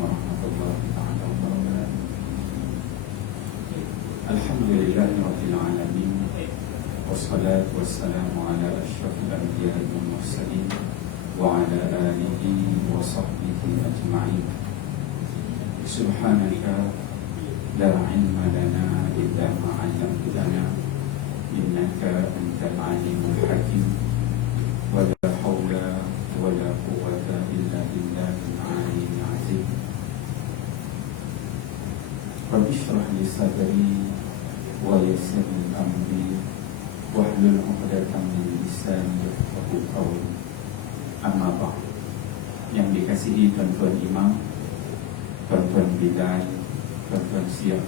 warahmatullahi taala wabarakatuh. Alhamdulillahi rabbil alamin. Wassalatu wassalamu ala asyrafil anbiya'i wal mursalin wa ala alihi wa sahbihi ajma'in. Subhanaka la ilma lana illa ma 'allamtana innaka antal alimul hakim. Wa la haula wa la quwwata illa billahil aliyyil azim. Rabbi shrah li sadri wa yassir li amri wahlul 'uqdatam min lisani yafqahu qawli. Amma ba'd. Yang dikasihi tuan-tuan imam, tuan-tuan bidai, tuan-tuan siap,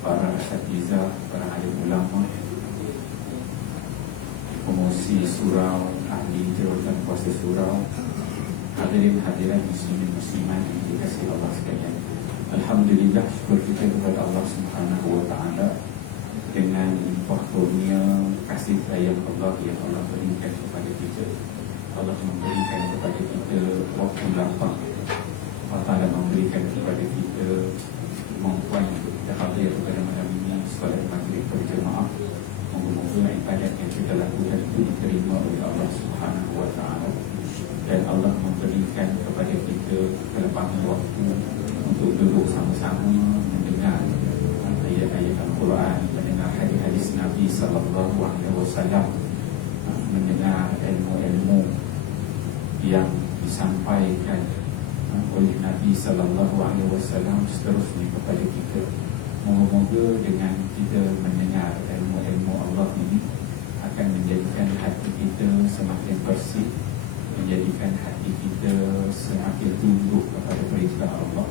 para asatidzah, para alim ulama, pengurusi surau, ahli jawatan kuasa surau, hadirin hadirat muslimin muslimat yang dikasihi Allah sekalian. Alhamdulillah, syukur kita kepada Allah Subhanahu wa taala dengan limpah kurnia kasih sayang Allah yang Allah berikan kepada kita. Allah memberikan kepada kita waktu lapang. Allah Ta'ala memberikan kepada kita kemampuan untuk kita hadir pada malam ini solat maghrib berjemaah. Moga-moga ibadat yang kita lakukan itu diterima oleh Allah Subhanahu wa taala, dan Allah memberikan kepada kita kelepasan waktu untuk duduk sama-sama mendengar ayat-ayat Al-Quran, mendengar hadis-hadis Nabi sallallahu alaihi wasallam, mendengar ilmu-ilmu yang disampaikan oleh Nabi sallallahu alaihi wasallam seterusnya kepada kita. Moga-moga dengan kita mendengar ilmu-ilmu Allah ini akan menjadikan hati kita semakin bersih, menjadikan hati kita semakin tunduk kepada perintah Allah,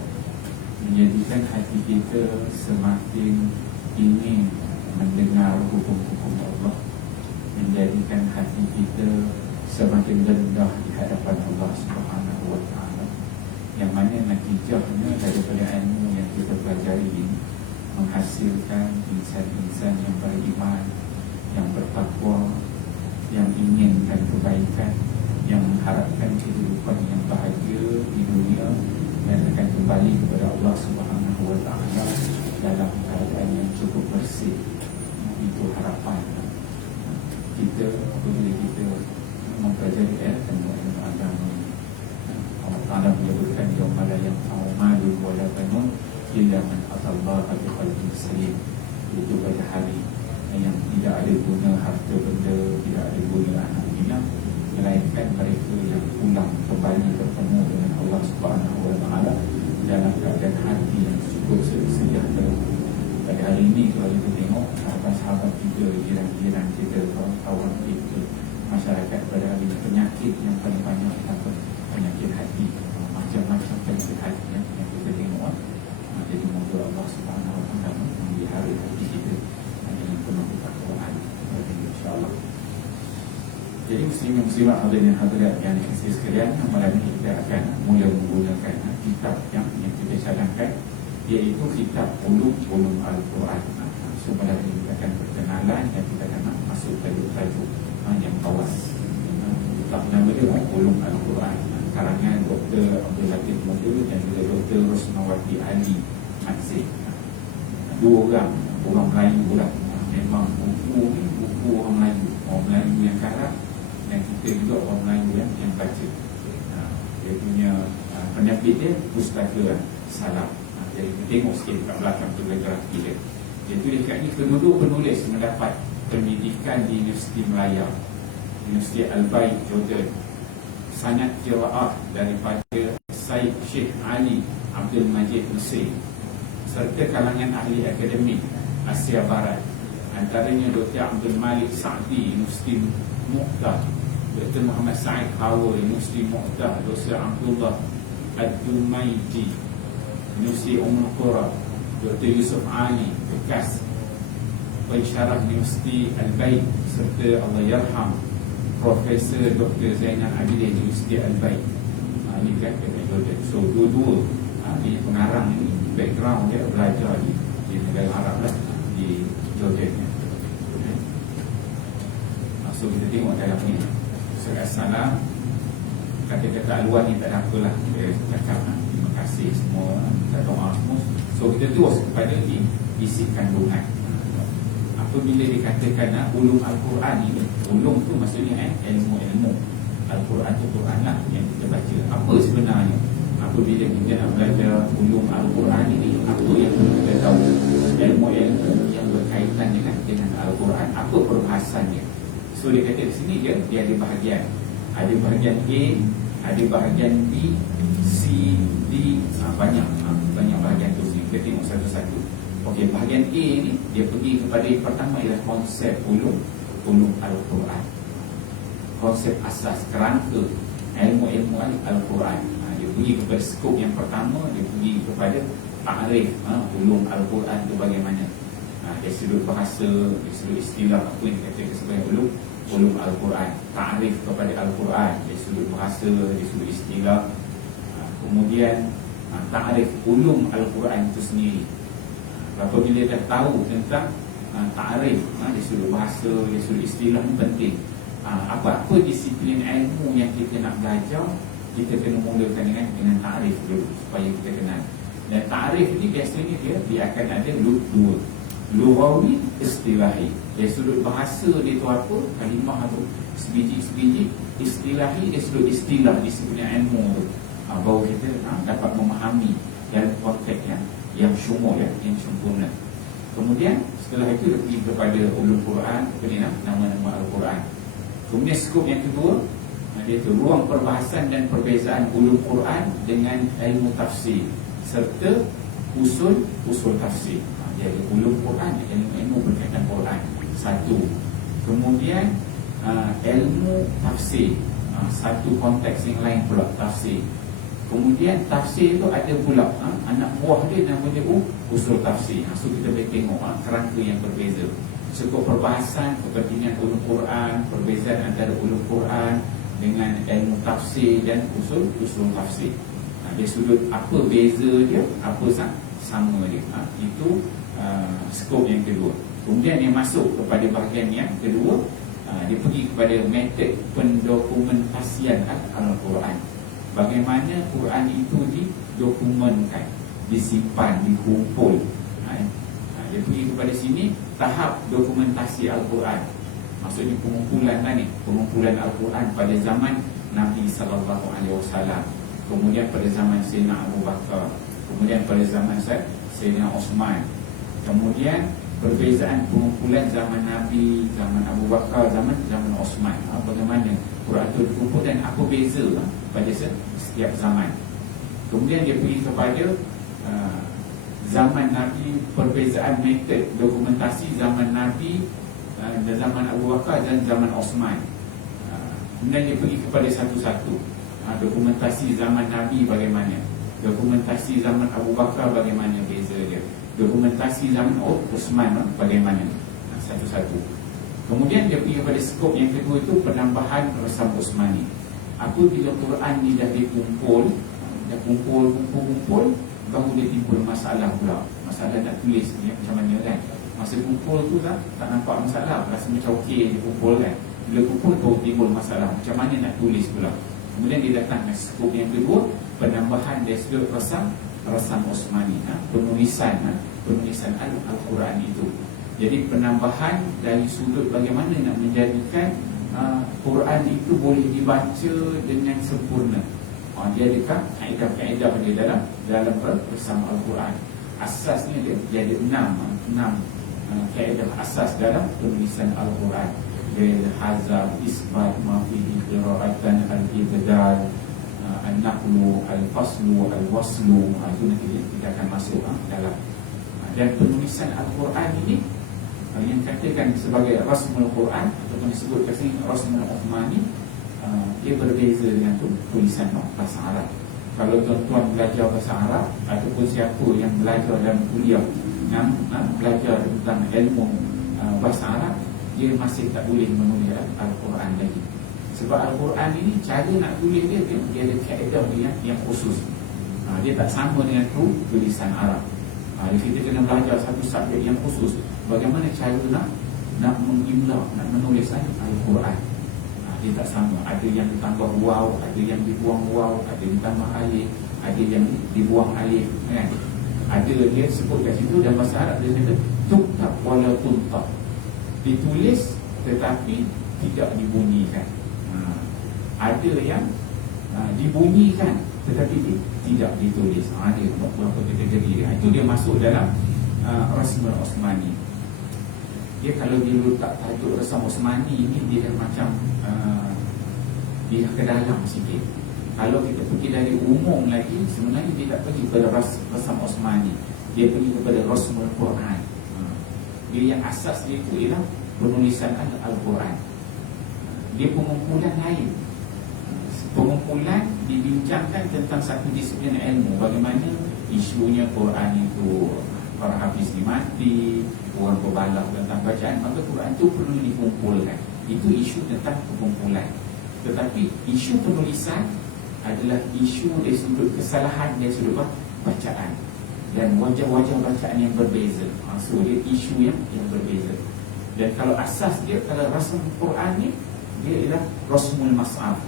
menjadikan hati kita semakin ingin mendengar hukum-hukum Allah, menjadikan hati kita semakin rendah di hadapan Allah Subhanahu wa taala, yang mana natijahnya daripada ilmu yang kita pelajari ini menghasilkan insan-insan yang beriman, yang bertakwa, yang inginkan kebaikan, yang mengharapkan kehidupan yang bahagia di dunia dan akan kembali kepada Allah Subhanahu wa taala dalam keadaan yang cukup bersih. Itu harapan kita apabila kita mempelajari ilmu agama. Allah Ta'ala menyebutkan yauma la yanfa'u malun wa la banun illa man atallaha biqalbin salim. Itu pada hari yang tidak ada guna harta benda, tidak ada guna anak bina, melainkan mereka yang pulang kembali bertemu dengan Allah Subhanahu wa taala dalam keadaan hati yang cukup sejahtera. Pada hari ini kalau kita tengok sahabat-sahabat kita, jiran-jiran kita, kawan-kawan kita, masyarakat pada hari ini, penyakit yang paling banyak adalah penyakit hati, macam-macam penyakit hati yang kita tengok. Jadi moga Allah Subhanahu wa taala memelihara hati kita dengan penuh ketakwaan, insya-Allah. Jadi muslim-muslimat hadirin hadirat yang dikasihi sekalian, malam ini kita akan mula menggunakan kitab yang kita cadangkan, iaitu kitab ulum Al-Quran. So pada hari ini kita akan perkenalan dan kita akan masuk tajuk-tajuk yang awas. Kitab nama dia Ulum Al-Quran, karangan Dr. Abdul Latif Modul dan juga Dr. Rosmawati Ali Maksih. Dua orang Melayu pula. Memang buku orang Melayu yang karang, dan kita juga orang Melayu yang baca. Dia punya penerbit dia Pustaka Salam. Jadi kita tengok sikit kat belakang tu biografi dia. Dia tulis kat ni, kedua penulis mendapat pendidikan di Universiti Melaya, Universiti Al-Baid, Jordan. Sanad qiraah daripada Syed Sheikh Ali Abdul Majid Hussein, serta kalangan ahli akademik Asia Barat, antaranya Dr. Abdul Malik Sa'di, Universiti Muqtah, Dr. Muhammad Sa'id Hawa, Universiti Muqtah, Dr. Abdullah Ad-Dumaiji, Universiti Ummul Qura, Dr. Yusuf Ali Bekas, Pensyarah Universiti Al-Baid, serta Allah Yarham Profesor Dr. Zainal Abidin, Universiti Al-Baid. Ini kan Jordan. So dua-dua ini pengarang ini, background dia belajar di negara Arab lah, di Jordan. So kita tengok dalam ni surah As-Salam, kata-kata luar ni tak ada apalah kita cakap. tasbih semua, kita doa semua. So kita terus kepada isi kandungan. Apabila dikatakan ulum Al-Quran ini, ulum tu maksudnya ilmu-ilmu. Al-Quran tu Quran lah yang kita baca. Apa sebenarnya apabila kita nak belajar ulum Al-Quran ini, apa yang kita tahu? Ilmu-ilmu yang berkaitan dengan Al-Quran, apa perbahasannya? So dia kata di sini dia ada bahagian. Ada bahagian A, ada bahagian B, C, D, banyak bahagian tu sini. Kita tengok satu-satu. Okey, bahagian A ni dia pergi kepada yang pertama ialah konsep ulum Al-Quran. Konsep asas kerangka ilmu-ilmu Al-Quran. Dia pergi kepada skop yang pertama, dia pergi kepada ta'rif ulum Al-Quran tu bagaimana. Dari sudut bahasa, dari sudut istilah apa yang dikatakan sebagai ulum Al-Quran, ta'rif kepada Al-Quran dari sudut bahasa, dari sudut istilah. Kemudian ta'rif ulum Al-Quran itu sendiri. Apabila dah tahu tentang ta'rif dari sudut bahasa, dari sudut istilah ini penting. Apa-apa disiplin ilmu yang kita nak belajar, kita kena mulakan dengan ta'rif dulu supaya kita kenal. Dan ta'rif ni biasanya dia akan ada dua, lughawi, istilahi. Dari sudut bahasa dia tu apa, kalimah tu sebiji-sebiji, istilahi dari sudut istilah disiplin ilmu tu, baru kita dapat memahami dalam konteks yang syumul, yang sempurna. Kemudian setelah itu dia pergi kepada ulum Quran, nama-nama Al-Quran. Kemudian skop yang kedua, dia tu ruang perbahasan dan perbezaan ulum Quran dengan ilmu tafsir serta usul tafsir. Jadi ulum Quran, ilmu berkaitan Quran satu. Kemudian ilmu tafsir, satu konteks yang lain pula tafsir. Kemudian tafsir itu ada pula anak buah dia nama dia usul tafsir. So kita boleh tengok kerangka yang berbeza. Cukup perbahasan kepentingan ulum Quran, perbezaan antara ulum Quran dengan ilmu tafsir dan usul tafsir. Dari sudut apa beza dia, apa sama dia. Itu skop yang kedua. Kemudian dia masuk kepada bahagian yang kedua, dia pergi kepada metod pendokumentasian Al-Quran. Bagaimana Quran itu didokumenkan, disimpan, dikumpul. Dia pergi kepada sini, tahap dokumentasi Al-Quran. Maksudnya pengumpulan Al-Quran pada zaman Nabi SAW. Kemudian pada zaman Sayyidina Abu Bakar. Kemudian pada zaman Sayyidina Osman. Kemudian perbezaan pengumpulan zaman Nabi, zaman Abu Bakar, zaman Osman. Bagaimana Quran itu dikumpul dan apa beza pada setiap zaman. Kemudian dia pergi kepada zaman Nabi, perbezaan metod dokumentasi zaman Nabi dan zaman Abu Bakar dan zaman Osman. Kemudian dia pergi kepada satu-satu. Dokumentasi zaman Nabi bagaimana, dokumentasi zaman Abu Bakar bagaimana beza dia, dokumentasi zaman Osman bagaimana, satu-satu. Kemudian dia pergi kepada skop yang kedua itu penambahan resam Osmani. Apabila Quran ni dah dikumpul, dah kumpul, baru dia timbul masalah pula. Masalah nak tulis ni macam mana kan. Masa kumpul tu tak nampak masalah, rasa macam okey dia kumpul kan. Bila kumpul baru timbul masalah, macam mana nak tulis pula. Kemudian dia datang skop yang kedua, penambahan dari sudut resam Osmani, penulisan Al-Quran itu. Jadi penambahan dari sudut bagaimana nak menjadikan Quran itu boleh dibaca dengan sempurna. Dia adakah kaedah-kaedah dia dalam resam Al-Quran. Asasnya dia ada enam kaedah asas dalam penulisan Al-Quran. Dia hazab, isbat, mafihi, qira'atan, al-ibdal, an-naqlu, al-faslu, al-waslu. Itu nanti kita akan masuk dalam. Dan penulisan Al-Quran ini yang katakan sebagai Rasmul Quran ataupun disebut kasih Rasmul Uthmani, dia berbeza dengan tulisan bahasa Arab. Kalau tuan-tuan belajar bahasa Arab ataupun siapa yang belajar dalam kuliah belajar tentang ilmu bahasa Arab, dia masih tak boleh menulis Al-Quran lagi. Sebab Al-Quran ini cara nak tulis dia ada kaedah dia yang khusus. Dia tak sama dengan tulisan Arab. Jadi kita kena belajar satu subjek yang khusus. Bagaimana cara nak mengimla, nak menulis Al-Quran. Dia tak sama. Ada yang ditambah waw, ada yang dibuang waw, ada ditambah alif, ada ada yang dibuang alif kan. Ada dia sebut kat situ dalam bahasa Arab dia kata tuktab wala tuntab, ditulis tetapi tidak dibunyikan. Ada yang dibunyikan tetapi tidak ditulis. Ada beberapa kategori. Itu dia masuk dalam Rasmul Osmani. Dia kalau dia letak tajuk Rasam Osmani ini, dia macam dia ke dalam sikit. Kalau kita pergi dari umum lagi, sebenarnya dia tak pergi kepada Rasam Osmani, dia pergi kepada Rasmul Quran. Dia yang asas dia itu ialah penulisan Al-Quran. Dia pengumpulan lain. Pengumpulan dibincangkan tentang satu disiplin ilmu, bagaimana isunya Quran itu, para hafiz dimati, orang berbalah tentang bacaan, maka Quran itu perlu dikumpulkan. Itu isu tentang pengumpulan. Tetapi isu penulisan adalah isu dari sudut kesalahan, dari sudut bacaan dan wajah-wajah bacaan yang berbeza. So dia isu yang berbeza. Dan kalau asas dia, kalau rasam Quran ni, dia ialah Rasmul Mas'af.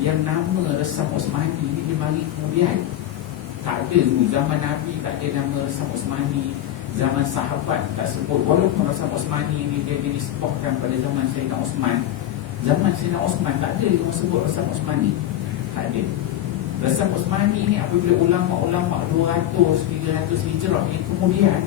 Yang nama Rasam Osmani ni dia mari kemudian. Tak ada dulu, zaman Nabi tak ada nama Rasam Osmani, zaman sahabat tak sebut. Walaupun Rasam Osmani ni dia disebutkan pada zaman Sayyidina Osman, zaman Sayyidina Osman tak ada yang sebut Rasam Osmani. Tak ada. Rasam Osmani ni apabila ulama-ulama 200-300 hijrah ni kemudian,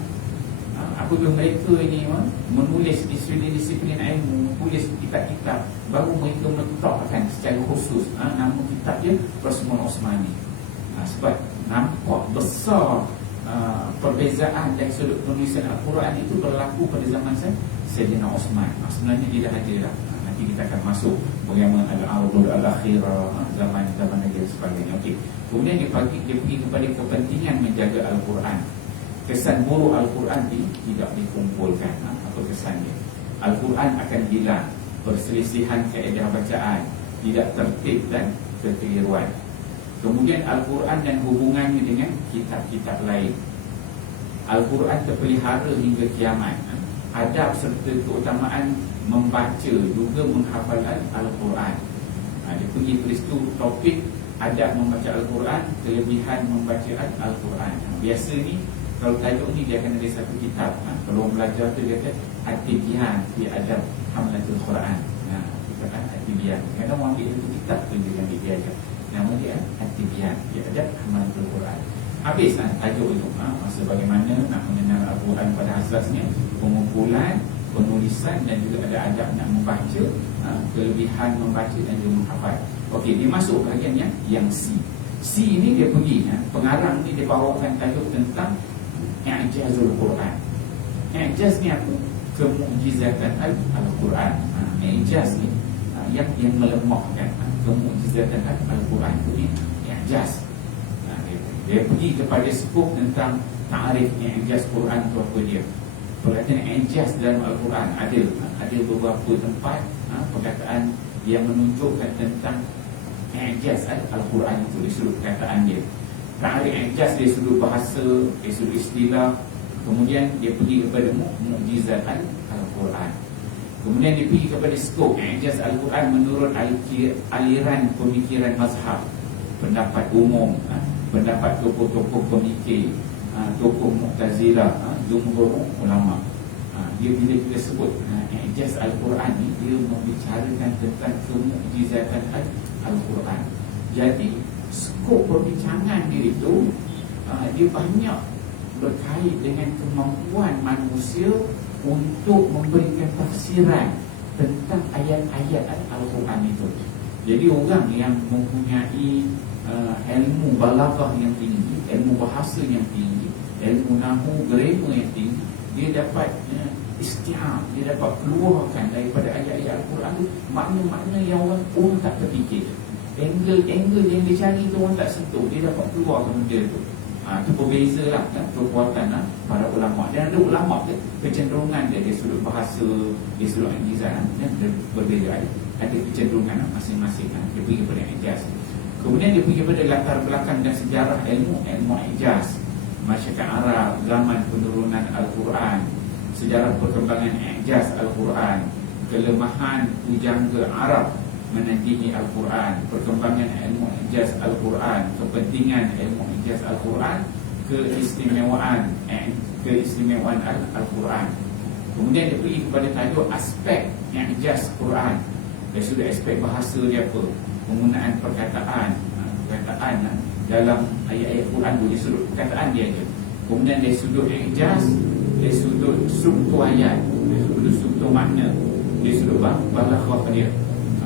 apabila mereka ini menulis disiplin ilmu, tulis kitab-kitab, baru mereka meletakkan secara khusus nama kitab dia Rasmul Osmani. Sebab nampak besar perbezaan dari sudut penulisan Al-Quran itu berlaku pada zaman Sayyidina Osman. Sebenarnya dia dah ada lah. Nanti kita akan masuk bagaimana Al-Ardul Al-Akhirah, zaman lagi dan sebagainya. Okey. Kemudian dia pergi kepada kepentingan menjaga Al-Quran. Kesan buruk Al-Quran tidak dikumpulkan. Apa kesannya? Al-Quran akan hilang, perselisihan kaedah bacaan, tidak tertib dan kekeliruan. Kemudian Al-Quran dan hubungannya dengan kitab-kitab lain. Al-Quran terpelihara hingga kiamat. Adab serta keutamaan membaca juga menghafalan Al-Quran. Dia pergi tulis tu topik adab membaca Al-Quran, kelebihan membaca Al-Quran. Biasa ni kalau tajuk ni dia akan ada satu kitab. Kalau orang belajar tu dia kata At-Tibyan fi Adab Hamlatul Quran. Kita kan At-Tibyan. Kadang orang ambil satu kitab tu dia ambil dia aja. Nama dia At-Tibyan fi Adab Hamlatul Quran. Habis tajuk itu. Masa bagaimana nak mengenal Al-Quran pada asasnya, pengumpulan, penulisan dan juga ada adab nak membaca, kelebihan membaca dan juga menghafal. Okey, dia masuk bahagian yang C. C ini dia pergi, pengarang ni dia bawakan tajuk tentang I'jazul Quran. I'jaz ni apa? Kemukjizatan Al-Quran. I'jaz ni yang melemahkan kemukjizatan Al-Quran itu i'jaz. Dia pergi kepada skop tentang ta'rif i'jaz Quran itu apa dia. Perkataan i'jaz dalam Al-Quran ada beberapa tempat perkataan yang menunjukkan tentang i'jaz Al-Quran itu di sudut perkataan dia. Ta'rif i'jaz dari sudut bahasa, dari sudut istilah. Kemudian dia pergi kepada mukjizat Al-Quran. Kemudian dia pergi kepada skop i'jaz Al-Quran menurut aliran pemikiran mazhab, pendapat umum, pendapat tokoh-tokoh pemikir, tokoh Mu'tazilah, jumhur ulama. Dia bila kita sebut i'jaz Al-Quran ni, dia membicarakan tentang kemukjizatan Al-Quran. Jadi skop perbincangan dia itu dia banyak berkait dengan kemampuan manusia untuk memberikan tafsiran tentang ayat-ayat Al-Quran itu. Jadi orang yang mempunyai ilmu balaghah yang tinggi, ilmu bahasa yang tinggi, ilmu nahwu, grammar yang tinggi, dia dapat isti'ab, dia dapat keluarkan daripada ayat-ayat Al-Quran itu makna-makna yang orang tak terfikir. Angle yang dia cari tu orang tak sentuh, dia dapat keluarkan benda tu. Itu berbeza lah kekuatan para ulama'. Dan ada ulama' kecenderungan dia dari sudut bahasa, dari sudut i'jaz, berbeza. Ada kecenderungan masing-masing. Dia pergi kepada i'jaz. Kemudian dia pergi kepada latar belakang dan sejarah ilmu i'jaz, masyarakat Arab, zaman penurunan Al-Quran, sejarah perkembangan i'jaz Al-Quran, kelemahan pujangga Arab menandingi Al-Quran, perkembangan ilmu ijaz Al-Quran, kepentingan ilmu ijaz Al-Quran, keistimewaan Al-Quran. Kemudian dia pergi kepada tajuk aspek yang ijaz Quran. Dari sudut aspek bahasa dia apa, penggunaan perkataan dalam ayat-ayat Quran tu, dari sudut perkataan dia je. Kemudian dari sudut yang ijaz, dari sudut struktur ayat, dari sudut struktur makna, dari sudut balaghah dia.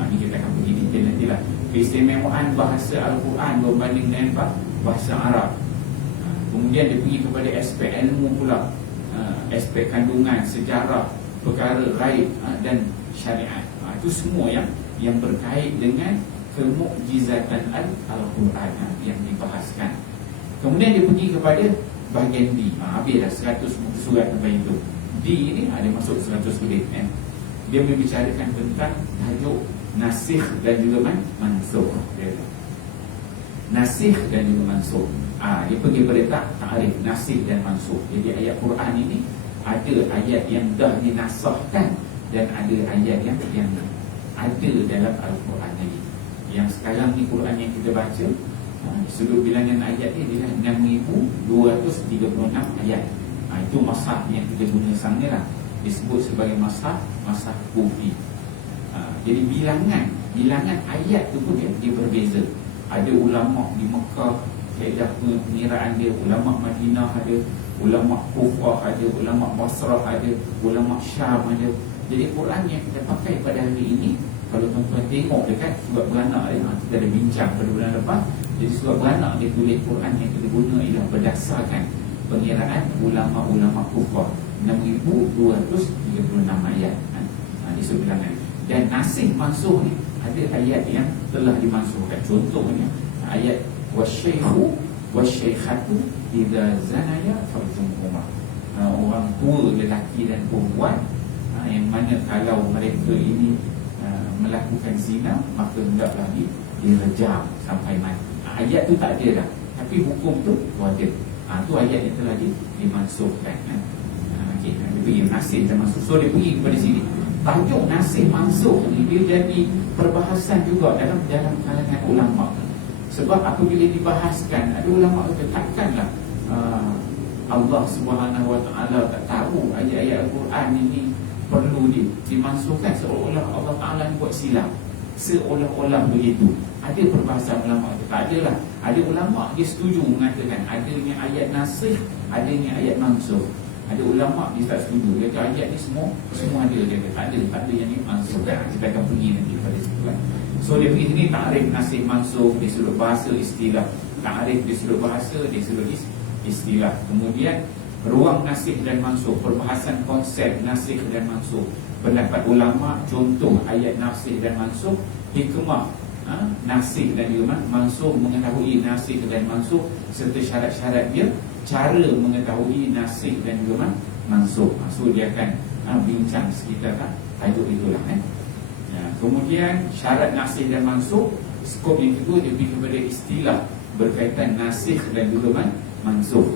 Ini kita akan pergi detail nantilah. Keistimewaan bahasa Al-Quran berbanding dengan bahasa Arab. Kemudian dia pergi kepada aspek ilmu pula, aspek kandungan, sejarah, perkara ghaib dan syariat. Itu semua yang berkait dengan kemukjizatan Al-Quran yang dibahaskan. Kemudian dia pergi kepada bahagian D. Habislah 100 muka surat sampai itu. D ini ada masuk 100 kulit. Dia membicarakan tentang tajuk nasikh dan juga mansukh. Nasikh dan juga mansukh. Dia pergi pada ta'rif nasikh dan mansukh. Jadi ayat Quran ini ada ayat yang dah dinasahkan dan ada ayat yang ada dalam Al-Quran lagi. Yang sekarang ni Quran yang kita baca, sudut bilangan ayat ni adalah 6,236 ayat. Itu mashaf yang kita guna sekarang ni lah, disebut sebagai mashaf Kufi. Jadi bilangan ayat tu pun dia berbeza. Ada ulama di Mekah kaedah pengiraan dia, ulama Madinah ada, ulama Kufah ada, ulama Basrah ada, ulama Syam ada. Jadi Quran yang kita pakai pada hari ini, kalau tuan-tuan tengok dekat surat beranak dia, kita ada bincang pada bulan lepas. Jadi surat beranak dia tulis Quran yang kita guna ialah berdasarkan pengiraan ulama-ulama Kufah, 6,236 ayat di surat bilangan. Dan nasikh mansukh ni ada ayat yang telah dimansuhkan. Contohnya ayat wasyaikhu wasyaikhatu idza zanaya farjumuhuma. Orang tua lelaki dan perempuan yang mana kalau mereka ini melakukan zina, maka hendaklah direjam sampai mati. Ayat tu tak ada dah, tapi hukum tu ada. Tu ayat yang telah dimansuhkan. Okey, dia pergi nasikh dan mansukh. So dia pergi kepada sini. Tajuk nasikh mansukh ni dia jadi perbahasan juga dalam kalangan ulama. Sebab apabila dibahaskan, ada ulama kata takkanlah Allah Subhanahu Wa Taala tak tahu ayat-ayat Al-Quran ini perlu dimansuhkan, seolah-olah Allah Taala buat silap, seolah-olah begitu. Ada perbahasan ulama kata tak adalah. Ada ulama dia setuju mengatakan adanya ayat nasikh, adanya ayat mansukh. Ada ulama dia tak setuju. Dia kata ayat ni semua ada. Dia kata tak ada yang dimansuhkan. Kita akan pergi nanti pada situ kan. So dia pergi sini ta'rif nasikh mansukh, dia sudut bahasa istilah. Ta'rif dia sudut bahasa, dia sudut istilah. Kemudian ruang nasikh dan mansukh, perbahasan konsep nasikh dan mansukh, pendapat ulama, contoh ayat nasikh dan mansukh, hikmah nasikh dan juga mansukh, mengetahui nasikh dan mansukh serta syarat-syarat dia, cara mengetahui nasikh dan juga mansukh. So dia akan bincang sekitar tajuk itulah Kemudian syarat nasikh dan mansukh, skop yang kedua dia pergi kepada istilah berkaitan nasikh dan juga mansukh.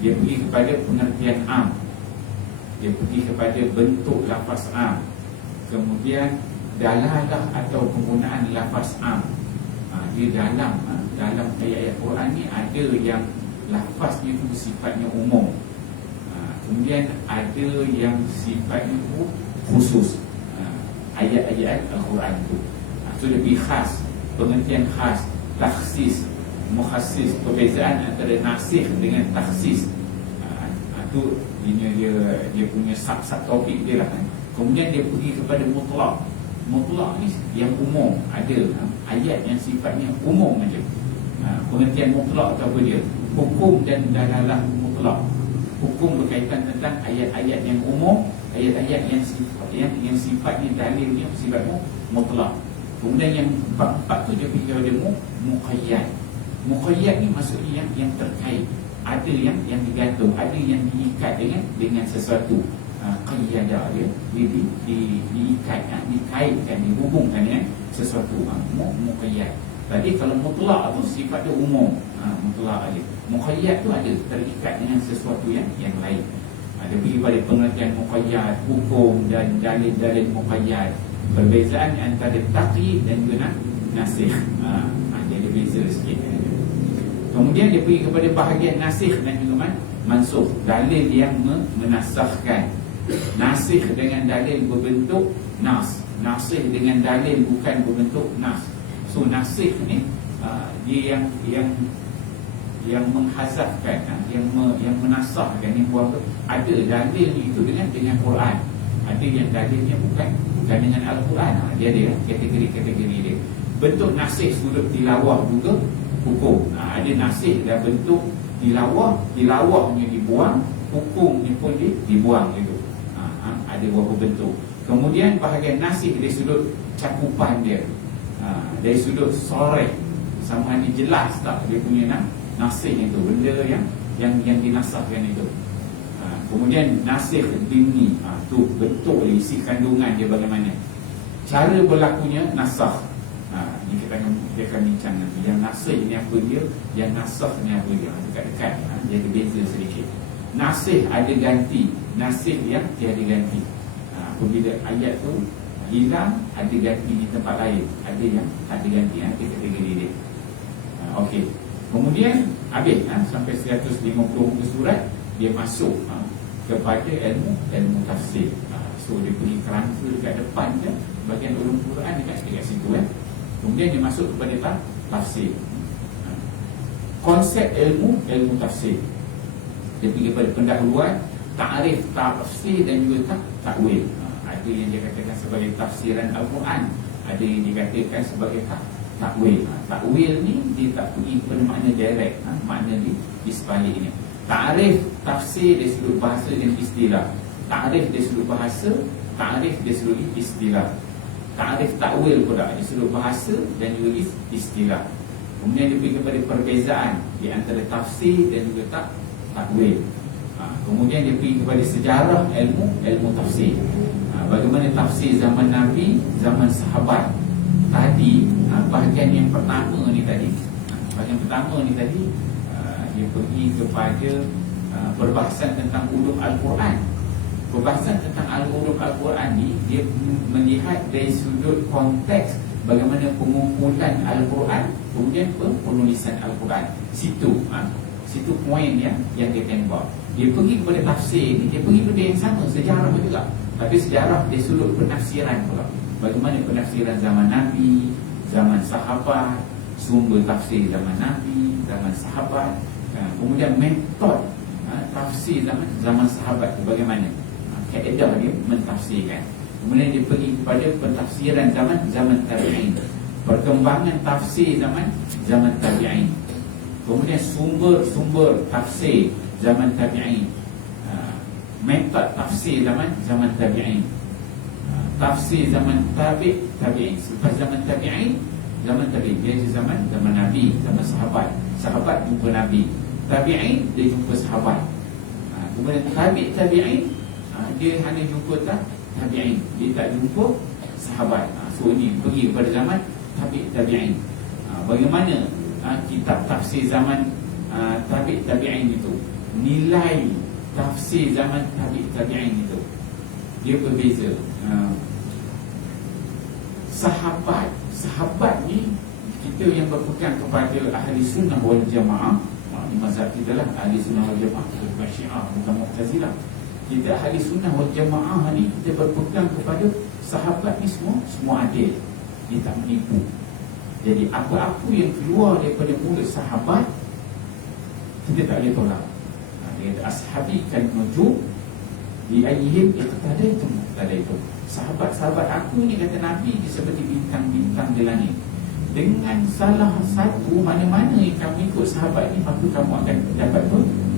Dia pergi kepada pengertian am, dia pergi kepada bentuk lafaz am, kemudian dalalah atau penggunaan lafaz am. Dia dalam ayat-ayat Quran ni ada yang lafaznya itu sifatnya umum, kemudian ada yang sifatnya khusus. Ayat-ayat Al-Quran itu lebih khas, pengertian khas, takhsis, mukhassis, perbezaan antara nasikh dengan takhsis. Itu dia punya sub topik dia lah Kemudian dia pergi kepada mutlak. Mutlak ni yang umum, ada ayat yang sifatnya umum aja. Pengertian mutlak atau apa dia? Hukum dan dalalah mutlak. Hukum berkaitan tentang ayat-ayat yang umum, ayat-ayat yang sifatnya dalilnya sifatnya mutlak. Kemudian yang empat tu dia pergi kepada muqayyad. Muqayyad ni maksudnya yang terkait, ada yang digantung, ada yang diikat dengan sesuatu. Qayyada dia diikaitkan, dikaitkan, dihubungkan dengan sesuatu. Muqayyad. Tadi kalau mutlak tu sifatnya umum, mutlak aja. Muqayyad tu ada terikat dengan sesuatu yang lain. Dia pergi pada pengertian muqayyad, hukum dan dalil-dalil muqayyad. Perbezaan antara taqyid dan juga nasikh. Jadi beza sikit. Kemudian dia pergi kepada bahagian nasikh dan juga mansukh, dalil yang menasahkan. Nasikh dengan dalil berbentuk nas, nasikh dengan dalil bukan berbentuk nas. So nasikh ni dia yang menghazafkan, yang menasahkan, yang buat ada dalil itu dengan Quran. Ada yang dalilnya bukan dengan Al-Quran. Dia ada kategori-kategori dia. Bentuk nasikh sudut tilawah juga hukum. Ada nasikh dan bentuk tilawahnya dibuang, hukumnya pun dibuang gitu. Ada beberapa bentuk. Kemudian bahagian nasikh dari sudut cakupan dia, dari sudut soreh, sama ada jelas tak dia punya nasikh itu, benda yang dinasahkan itu. Kemudian nasikh dini, tu bentuk isi kandungan dia bagaimana, cara berlakunya nasakh. Ini kita akan bincang nanti. Yang nasikh ni apa dia, yang nasakh ni apa dia, dekat-dekat. Dia ada beza sedikit. Nasikh ada ganti, nasikh yang tiada ganti. Apabila ayat tu hilang, ada ganti di tempat lain, ada yang ada ganti. Kategori dia. Okey. Kemudian habis sampai 150 muka surat, dia masuk kepada ilmu tafsir. So dia pergi kerangka dekat depan je, bagian ulum Quran dekat situ Kemudian dia masuk kepada tafsir. Konsep ilmu tafsir. Dia pergi kepada pendahuluan, ta'rif, tafsir dan juga takwil. Ada yang dia katakan sebagai tafsiran Al-Quran, ada yang dikatakan sebagai takwil. Takwil ni dia tak pergi kepada makna direct, makna di sebaliknya. Ta'rif, tafsir dari sudut bahasa dan istilah. Ta'rif dari sudut bahasa, ta'rif dari sudut istilah. Ta'rif takwil pula dari sudut bahasa dan juga istilah. Kemudian dia pergi kepada perbezaan di antara tafsir dan juga takwil. Kemudian dia pergi kepada sejarah ilmu tafsir. Bagaimana tafsir zaman Nabi, zaman sahabat. Tadi bahagian yang pertama ni tadi, dia pergi kepada perbahasan tentang ulum Al-Quran. Perbahasan tentang ulum Al-Quran ni dia melihat dari sudut konteks bagaimana pengumpulan Al-Quran, kemudian penulisan Al-Quran. Situ poin yang dia tembak. Dia pergi kepada tafsir ni, dia pergi kepada yang sama, sejarah juga. Tapi sejarah dari sudut penafsiran pula. Bagaimana penafsiran zaman Nabi, zaman sahabat, sumber tafsir zaman Nabi, zaman sahabat. Kemudian metod tafsir zaman sahabat itu bagaimana, kaedah dia mentafsirkan. Kemudian dia pergi kepada pentafsiran zaman tabi'in, perkembangan tafsir zaman tabi'in. Kemudian sumber tafsir zaman tabi'in, metod tafsir zaman tabi'in, tafsir zaman tabi'in. Selepas zaman tabi'in dia zaman Nabi, zaman sahabat jumpa Nabi. Tabi'in dia jumpa sahabat. Kemudian tabi'in dia hanya jumpa tabi'in, dia tak jumpa sahabat. So ini pergi kepada zaman tabi'in. Bagaimana kitab tafsir zaman tabi'in itu, nilai tafsir zaman tabi'in itu dia berbeza. Sahabat ni, kita yang berpegang kepada ahli sunnah wal jamaah, mazhab kita lah ahli sunnah wal jamaah, bukan Syiah, bukan Mu'tazilah. Kita ahli sunnah wal jamaah ni, kita berpegang kepada sahabat ni semua adil, dia tak menipu. Jadi apa-apa yang keluar daripada mulut sahabat, kita tak boleh tolak. Dia kata ashabi kan nujum di ayyihim itu. Sahabat-sahabat aku ni, kata Nabi, dia seperti bintang-bintang di langit. Dengan salah satu mana-mana yang kamu ikut sahabat ni, maka kamu akan dapat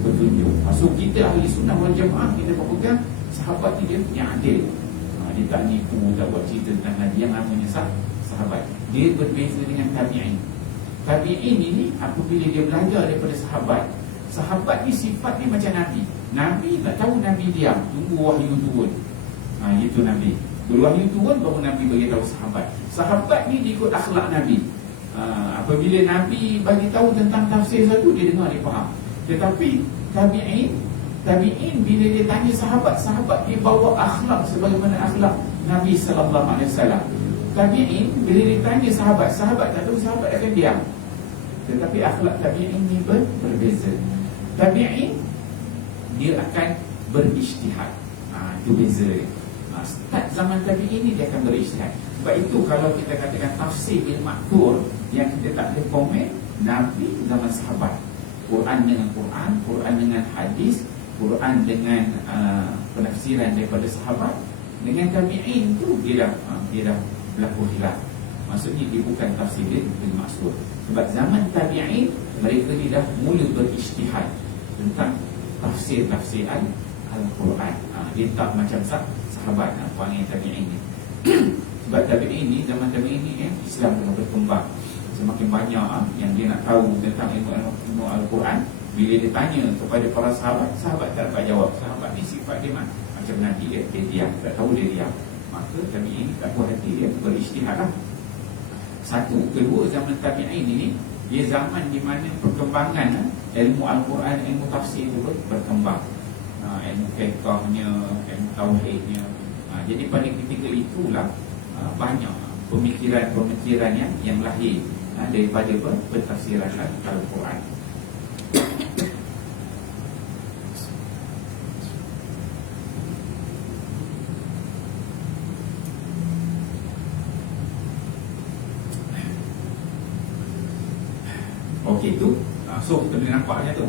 petunjuk. Maksud kita ahli sunnah wal jamaah, kita berpegang sahabat ni dia yang adil. Dia tak nipu, tak buat cerita tentang Nabi yang namanya sahabat. Dia berbeza dengan tabi'in. Tabi'in ini apabila dia belajar daripada sahabat ni sifat dia macam Nabi. Nabi tak tahu, Nabi diam, tunggu wahyu turun. Itu Nabi. Wahyu turun baru Nabi bagi tahu sahabat. Sahabat ni dia ikut akhlak Nabi. Apabila Nabi bagi tahu tentang tafsir satu, dia dengar, dia faham. Tetapi tabi'in bila dia tanya sahabat dia bawa akhlak sebagaimana akhlak Nabi SAW. Tabi'in bila ditanya sahabat tak tahu, sahabat akan diam. Tetapi akhlak tabi'in ni berbeza. Tabi'in dia akan berijtihad. Itu beza dia. Start zaman tabi'in ni dia akan berijtihad. Sebab itu kalau kita katakan tafsir bil ma'thur, yang kita tak boleh komen, Nabi zaman sahabat. Quran dengan Quran, Quran dengan hadis, Quran dengan penafsiran daripada sahabat. Dengan tabi'in tu dia dah berlaku khilaf. Maksudnya dia bukan tafsir bil ma'thur. Sebab zaman tabi'in mereka ni dah mula berijtihad tentang tafsir-tafsiran Al-Quran. Dia tak macam sahabat panggil tabi'in ni. Sebab tabi'in ni, zaman tabi'in ni Islam telah berkembang. Semakin banyak yang dia nak tahu tentang ilmu Al-Quran. Bila dia tanya kepada para sahabat, sahabat tak dapat jawab. Sahabat ni sifat dia macam Nabi dia diam, tak tahu dia diam. Maka tabi'in tak puas hati, dia berijtihad lah. Satu. Kedua, zaman tabi'in ini dia zaman di mana perkembangan ilmu Al-Quran, ilmu tafsir itu berkembang. Ilmu fiqhnya, ilmu tauhidnya. Jadi pada ketika itulah banyak pemikiran-pemikiran yang lahir daripada pentafsiran Al-Quran. Okey tu. So kita boleh nampaknya tu.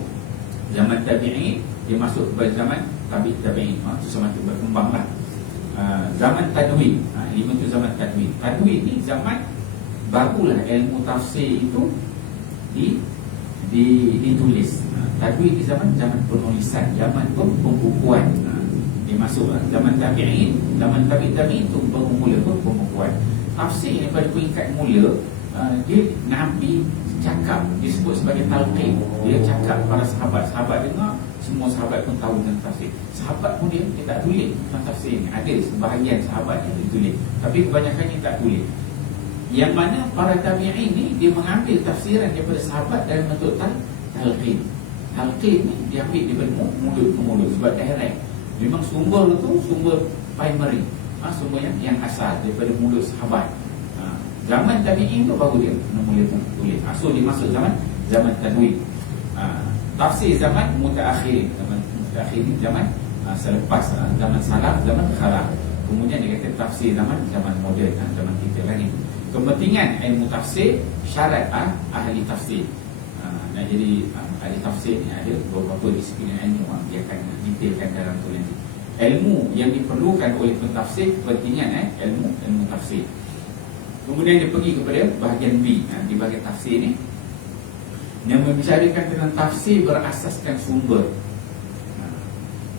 Zaman tabi'in dia masuk kepada zaman tabi'in. Itu semakin berkembanglah. Zaman tadwin. Lima tu zaman tadwin. Tadwin ni zaman barulah ilmu tafsir itu ditulis. Tadwin ni zaman penulisan, zaman pembukuan. Dia masuk zaman tabi'in, zaman tabi'in tu bermula pembukuan. Tafsir ni pada peringkat mula dia Nabi cakap, disebut sebagai talqin. Dia cakap para sahabat dengar, semua sahabat pun tahu tentang tafsir. Sahabat pun dia tak tulis tentang tafsir ni. Ada sebahagian sahabat yang ditulis, tapi kebanyakannya tak tulis. Yang mana para tabi'in ni dia mengambil tafsiran daripada sahabat dalam bentuk talqin. Talqin ni dia ambil daripada mulut ke mulut, sebab direct. Memang sumber tu sumber primary, sumber yang asal daripada mulut sahabat. Zaman tabi'in tu baru dia mula tulis. So dia masuk zaman tadwin. Tafsir zaman mutaakhir. Zaman mutaakhir ni zaman selepas zaman salaf, zaman khalaf. Kemudian dia kata tafsir zaman moden, zaman kita lagi. Kepentingan ilmu tafsir, syarat ahli tafsir. Jadi ahli tafsir ni ada beberapa disiplin ilmu dia akan detailkan dalam tu nanti. Ilmu yang diperlukan oleh pentafsir, kepentingan ilmu tafsir. Kemudian dia pergi kepada bahagian B. Di bahagian tafsir ni yang membicarakan tentang tafsir berasaskan sumber.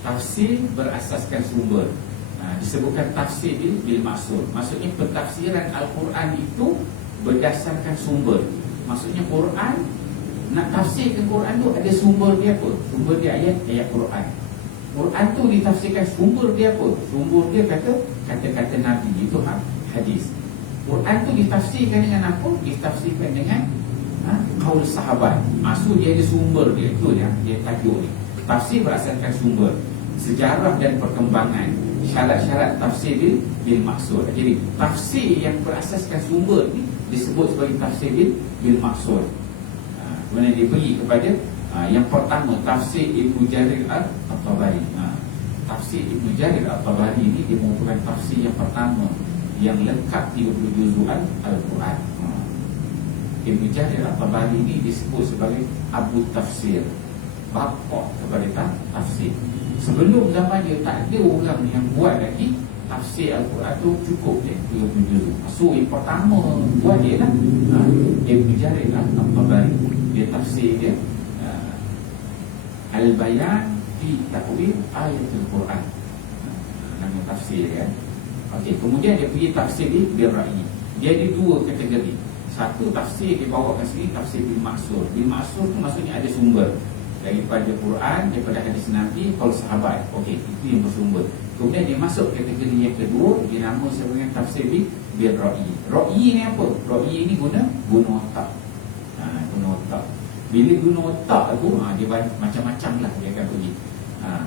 Tafsir berasaskan sumber. Disebutkan tafsir bil ma'thur. Maksudnya pentafsiran Al-Quran itu berdasarkan sumber. Maksudnya Quran, nak tafsirkan Quran tu ada sumber dia apa? Sumber dia ayat Quran. Quran tu ditafsirkan sumber dia apa? Sumber dia kata-kata Nabi, itu hadis. Quran tu ditafsirkan dengan apa? Ditafsirkan dengan qaul sahabat. Maksud dia ada sumber dia. Itu dia tajuk ni. Tafsir berasaskan sumber. Sejarah dan perkembangan. Syarat-syarat tafsir bil ma'thur. Jadi tafsir yang berasaskan sumber ni disebut sebagai tafsir bil ma'thur. Kemudian dia pergi kepada yang pertama, tafsir Ibnu Jarir At-Tabari. Tafsir Ibnu Jarir At-Tabari ni dia merupakan tafsir yang pertama yang lengkap 30 juzuan Al-Quran. Ibnu Jarir At-Tabari ni disebut sebagai Abu Tafsir, bapa kepada tafsir. Sebelum zaman dia tak ada orang yang buat lagi tafsir Al-Quran tu cukup dia 30 juzuk. So yang pertama buat dia lah Ibnu Jarir At-Tabari. Dia tafsir dia Al-Bayan fi Ta'wil Ayatul Quran. Nama tafsir dia. Okey, kemudian dia pergi tafsir bil ra'yi. Dia ada dua kategori. Satu tafsir dia bawakan sini, tafsir bil ma'thur. Bil ma'thur tu maksudnya ada sumber daripada Quran, daripada hadis Nabi, qaul sahabat. Okey, itu yang bersumber. Kemudian dia masuk kategori yang kedua, dia nama sebagai tafsir bil ra'yi. Ra'yi ni apa? Ra'yi ni guna otak. Guna otak. Bila guna otak tu dia macam-macam lah dia akan pergi.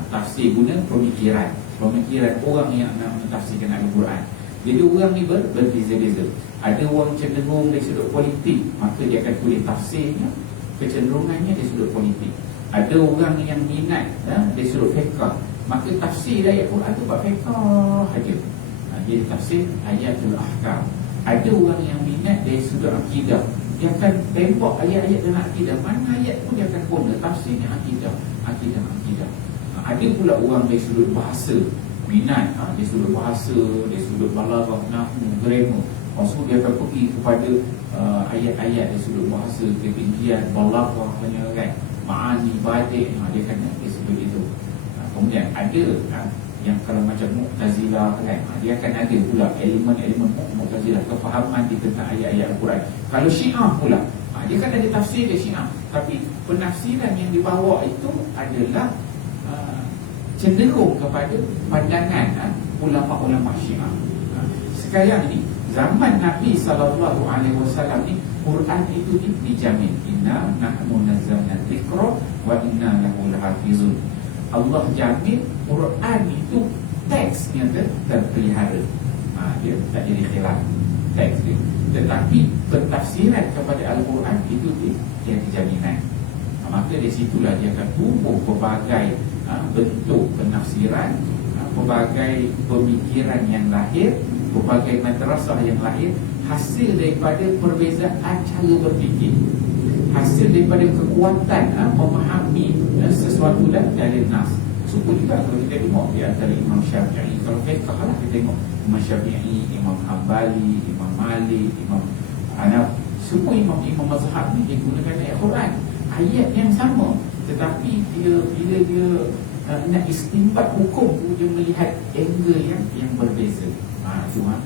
Tafsir guna pemikiran orang yang nak mentafsirkan Al-Quran. Jadi orang ni berbeza-beza. Ada orang cenderung dari sudut politik, maka dia akan tulis tafsirnya kecenderungannya dari sudut politik. Ada orang yang minat dari sudut fiqh, maka tafsir ayat Quran tu buat fiqh saja. Dia tafsir ayatul ahkam. Ada orang yang minat dari sudut akidah, dia akan tembak ayat-ayat dalam akidah, mana ayat pun dia akan guna tafsirnya akidah. Ada pula orang dari sudut bahasa, minat dari sudut bahasa, dari sudut balaghah, nahwu, grammar. Maksud dia akan pergi kepada ayat-ayat dari sudut bahasa, ketinggian, balaghah, kan, ma'ani, badik, dia akan dari sudut itu. Kemudian ada yang kalau macam Mu'tazilah, kan, dia akan ada pula elemen-elemen Mu'tazilah, kefahaman di tentang ayat-ayat Al-Quran. Kalau Syiah pula, dia kan ada tafsir dia Syiah, tapi penafsiran yang dibawa itu adalah cenderung kepada pandangan ulama-ulama Syiah. Sekarang ni zaman Nabi SAW ni, Quran itu dijamin, inna nahnu nazzalna dzikra wa inna lahu lahafizun. Allah jamin Quran itu teksnya terpelihara. Dia tak jadi khilaf teks dia. Tetapi pentafsiran kepada Al-Quran itu dia dijaminan. Maka di situlah dia akan tumbuh pelbagai bentuk penafsiran, pelbagai pemikiran yang lahir, pelbagai madrasah yang lahir, hasil daripada perbezaan cara berfikir, hasil daripada kekuatan memahami sesuatu dari nas. Suku juga kalau kita tengok di antara Imam Syafi'i, kalau fiqh lah kita tengok Imam Syafi'i, Imam Hanbali, Imam Malik, Imam Hanaf, semua imam-imam mazhab ni dia gunakan ayat Quran, ayat yang sama, tetapi dia bila dia nak istinbat hukum tu, dia melihat angle yang berbeza. Cuma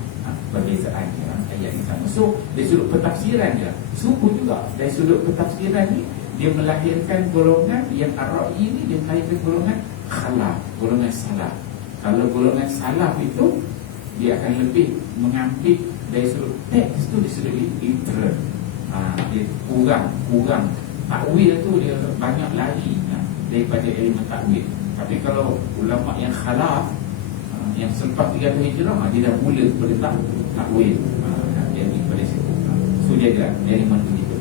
perbezaan ayat yang sama. So dari sudut pentafsiran dia, suku juga dari sudut pentafsiran ni, dia melahirkan golongan yang Ar-Ra'yi ni, dia melahirkan golongan khalaf, golongan salaf. Kalau golongan salaf itu, dia akan lebih mengambil dari sudut teks tu, dari sudut literal. Dia kurang takwil tu, dia banyak lari daripada elemen takwil. Tapi kalau ulama yang khalaf, yang selepas 300 Hijrah, dia dah mula kepada takwil, dia daripada situ. So dia ada elemen begitu.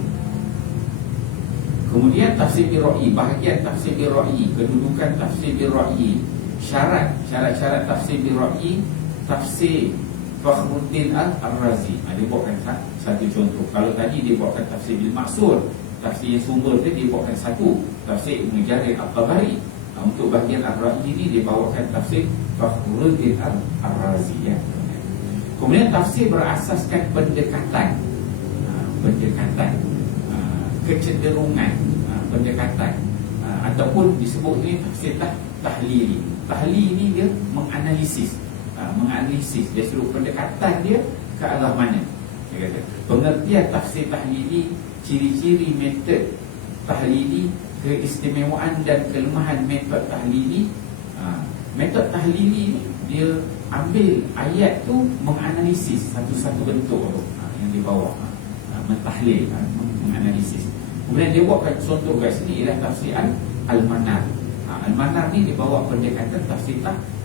Kemudian tafsir Ar-Ra'yi, bahagian tafsir Ar-Ra'yi, kedudukan tafsir Ar-Ra'yi, syarat-syarat tafsir Ar-Ra'yi. Tafsir Fakhruddin Ar-Razi, dia buatkan satu contoh. Kalau tadi dia buatkan tafsir Bil-Maksur, tafsir yang sumber dia buatkan satu, tafsir Ibn Jarir At-Tabari. Untuk bahagian Ar-Ra'yi ni dia bawakan tafsir Fakhruddin Ar-Razi, ya. Kemudian tafsir berasaskan pendekatan, kecenderungan, pendekatan, ataupun disebut ini tafsir tahlili. Tahlili ni dia menganalisis dari sudut pendekatan dia ke arah mana. Dia kata pengertian tafsir tahlili, ciri-ciri metod tahlili, keistimewaan dan kelemahan metod tahlili. Metod tahlili ni dia ambil ayat tu, menganalisis satu-satu bentuk tu yang dibawa, mentahlil, menganalisis. Kemudian dia buatkan contoh kat sini ialah tafsir Al-Manar. Al-Manar ni dia bawa pendekatan tafsir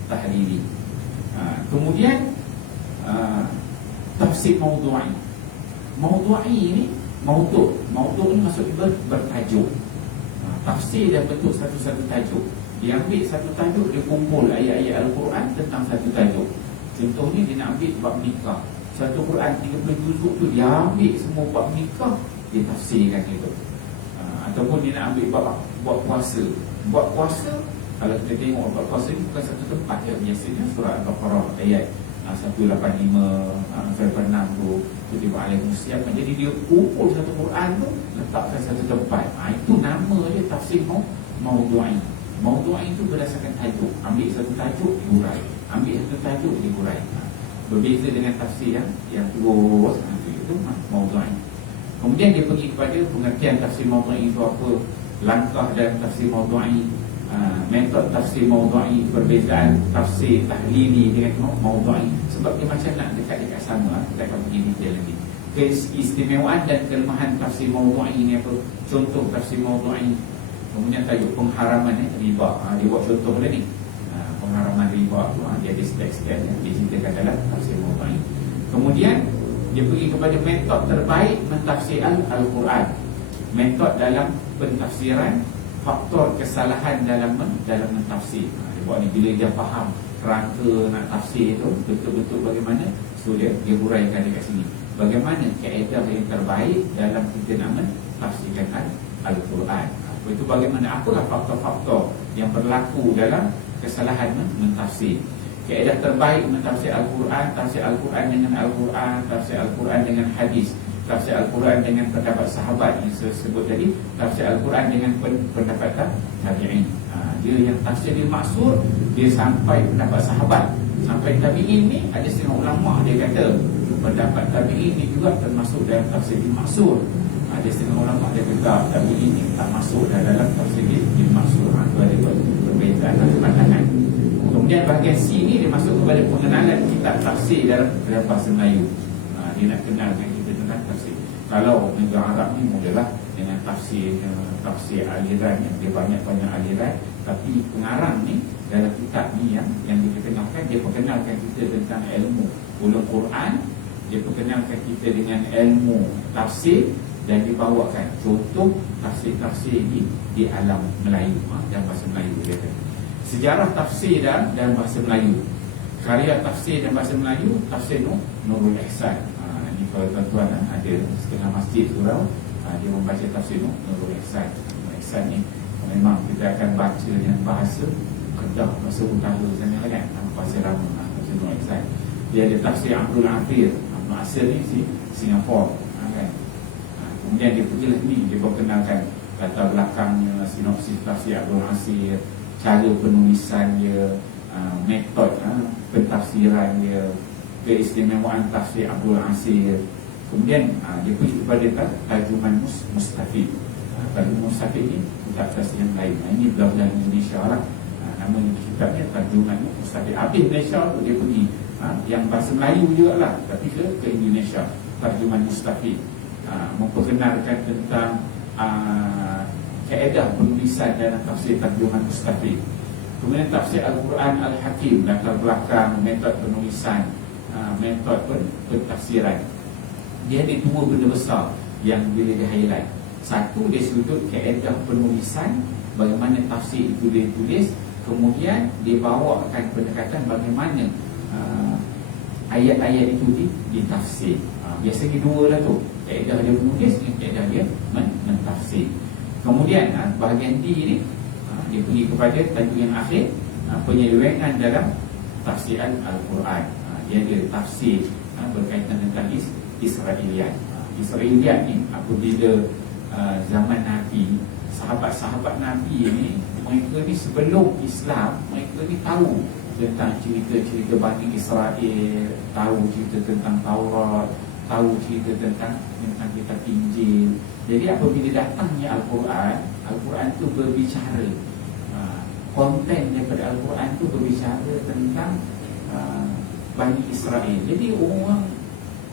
tahlili. Kemudian tafsir Mawdu'i. Mawdu'i ni Mawdu' ni maksudnya bertajuk. Tafsir dan bentuk satu-satu tajuk. Dia ambil satu tajuk, dia kumpul ayat-ayat Al-Quran tentang satu tajuk. Contohnya dia nak ambil bab nikah, satu Quran 30 juzuk tu dia ambil semua bab nikah, dia tafsirkan itu. Ataupun dia nak ambil bab puasa. Bab puasa, kalau kita tengok bab puasa ni bukan satu tempat ya. Biasanya surah Al-Baqarah ayat 185 sampai 6 tu kutiba alaikum siyam. Jadi dia kumpul satu Quran tu, letakkan satu tempat. Itu nama dia tafsir Mawdu'i. Mawdu'i itu berdasarkan tajuk. Ambil satu tajuk, diurai. Ambil satu tajuk, diurai. Berbeza dengan tafsir yang terus itu Mawdu'i. Kemudian dia pergi kepada pengertian tafsir Mawdu'i itu apa, langkah dan tafsir Mawdu'i, metod tafsir Mawdu'i, perbezaan tafsir tahlili dengan Mawdu'i. Sebab dia macam nak dekat-dekat sama. Kita akan pergi detail lagi. Keistimewaan dan kelemahan tafsir Mawdu'i ni apa? Contoh tafsir Mawdu'i. Kemudian tajuk pengharaman riba. Dia buat contoh lah ni. pengharaman riba tu, dia ada step-step yang diceritakan dalam tafsir Mu'ta'in. Kemudian dia pergi kepada metod terbaik mentafsir Al-Quran, metod dalam pentafsiran, faktor kesalahan dalam mentafsir. Dia buat ni, bila dia faham kerangka nak tafsir tu betul-betul bagaimana, so dia huraikan dekat sini bagaimana kaedah yang terbaik dalam kita nak mentafsirkan Al-Quran. Itu bagaimana, apakah faktor-faktor yang berlaku dalam kesalahan mentafsir. Kaedah terbaik mentafsir Al-Quran, tafsir Al-Quran dengan Al-Quran, tafsir Al-Quran dengan hadis, tafsir Al-Quran dengan pendapat sahabat yang saya sebut tadi, tafsir Al-Quran dengan pendapat tabi'in. Dia yang tafsir dia maksud, dia sampai pendapat sahabat, sampai tabi'in ni. Ada setengah ulama dia kata pendapat tabi'in ni juga termasuk dalam tafsir dia maksud. Ada setengah ulama dia kata tabi'in ni tak masuk dalam tafsir dia maksud. Itu ada perbezaan pandangan. Kemudian bahagian C ni dia masuk kepada pengenalan kitab tafsir dalam bahasa Melayu. Dia nak kenalkan kita tentang tafsir. Kalau negara Arab ni mulalah dengan tafsir aliran, dia banyak-banyak aliran. Tapi pengarang ni dalam kitab ni yang dikenalkan, dia perkenalkan kita tentang ilmu ulum Quran, dia perkenalkan kita dengan ilmu tafsir, dan dibawakan contoh tafsir-tafsir di alam Melayu, dalam bahasa Melayu dia kata. Sejarah tafsir dalam bahasa Melayu. Karya tafsir dalam bahasa Melayu, tafsir Nurul Ihsan. Ini kalau tuan-tuan ada setengah masjid surau, dia membaca tafsir Nurul Ihsan. Nurul Ihsan ni memang kita akan baca dengan bahasa Kedah, bahasa utara sana kan, bahasa Rama, bahasa Nurul Ihsan. Dia ada tafsir Abdul Afir. Abdul Asir ni Singapura kan. Kemudian dia pergilah ni, dia perkenalkan latar belakangnya, sinopsis tafsir Abdul Asir, cara penulisan dia, metod pentafsiran dia, keistimewaan tafsir Abdul Asir. Kemudian dia pergi kepada Tarjuman Mustafid. Tarjuman Mustafid ni kitab tafsir yang lain. Ini belah-belah Indonesia lah. Nama kitabnya Tarjuman Mustafid. Habis Malaysia tu dia pergi yang bahasa Melayu juga lah, tapi ke Indonesia. Tarjuman Mustafid memperkenalkan tentang kaedah penulisan dalam tafsir Tarjuman Mustafid. Kemudian tafsir Al-Quran Al-Hakim, latar belakang, metod penulisan, metod pentafsiran. Dia ada dua benda besar yang bila dia highlight. Satu, dia sudut kaedah penulisan, bagaimana tafsir itu dia tulis. Kemudian dia bawakan pendekatan bagaimana ayat-ayat itu ditafsir. Biasanya dua lah tu, kaedah dia menulis dan kaedah dia mentafsir. Kemudian bahagian D ni, dia pergi kepada tajuk yang akhir, penyelewengan dalam tafsiran Al-Quran. Dia ada tafsir berkaitan tentang Israiliyat. Israiliyat ni apabila zaman Nabi, sahabat-sahabat Nabi ni, mereka ni sebelum Islam, mereka ni tahu tentang cerita-cerita Bani Israel, tahu cerita tentang Taurat, tahu cerita tentang kitab Injil. Jadi apabila datangnya Al-Quran tu berbicara, konten daripada Al-Quran tu berbicara tentang Bani Israel. Jadi orang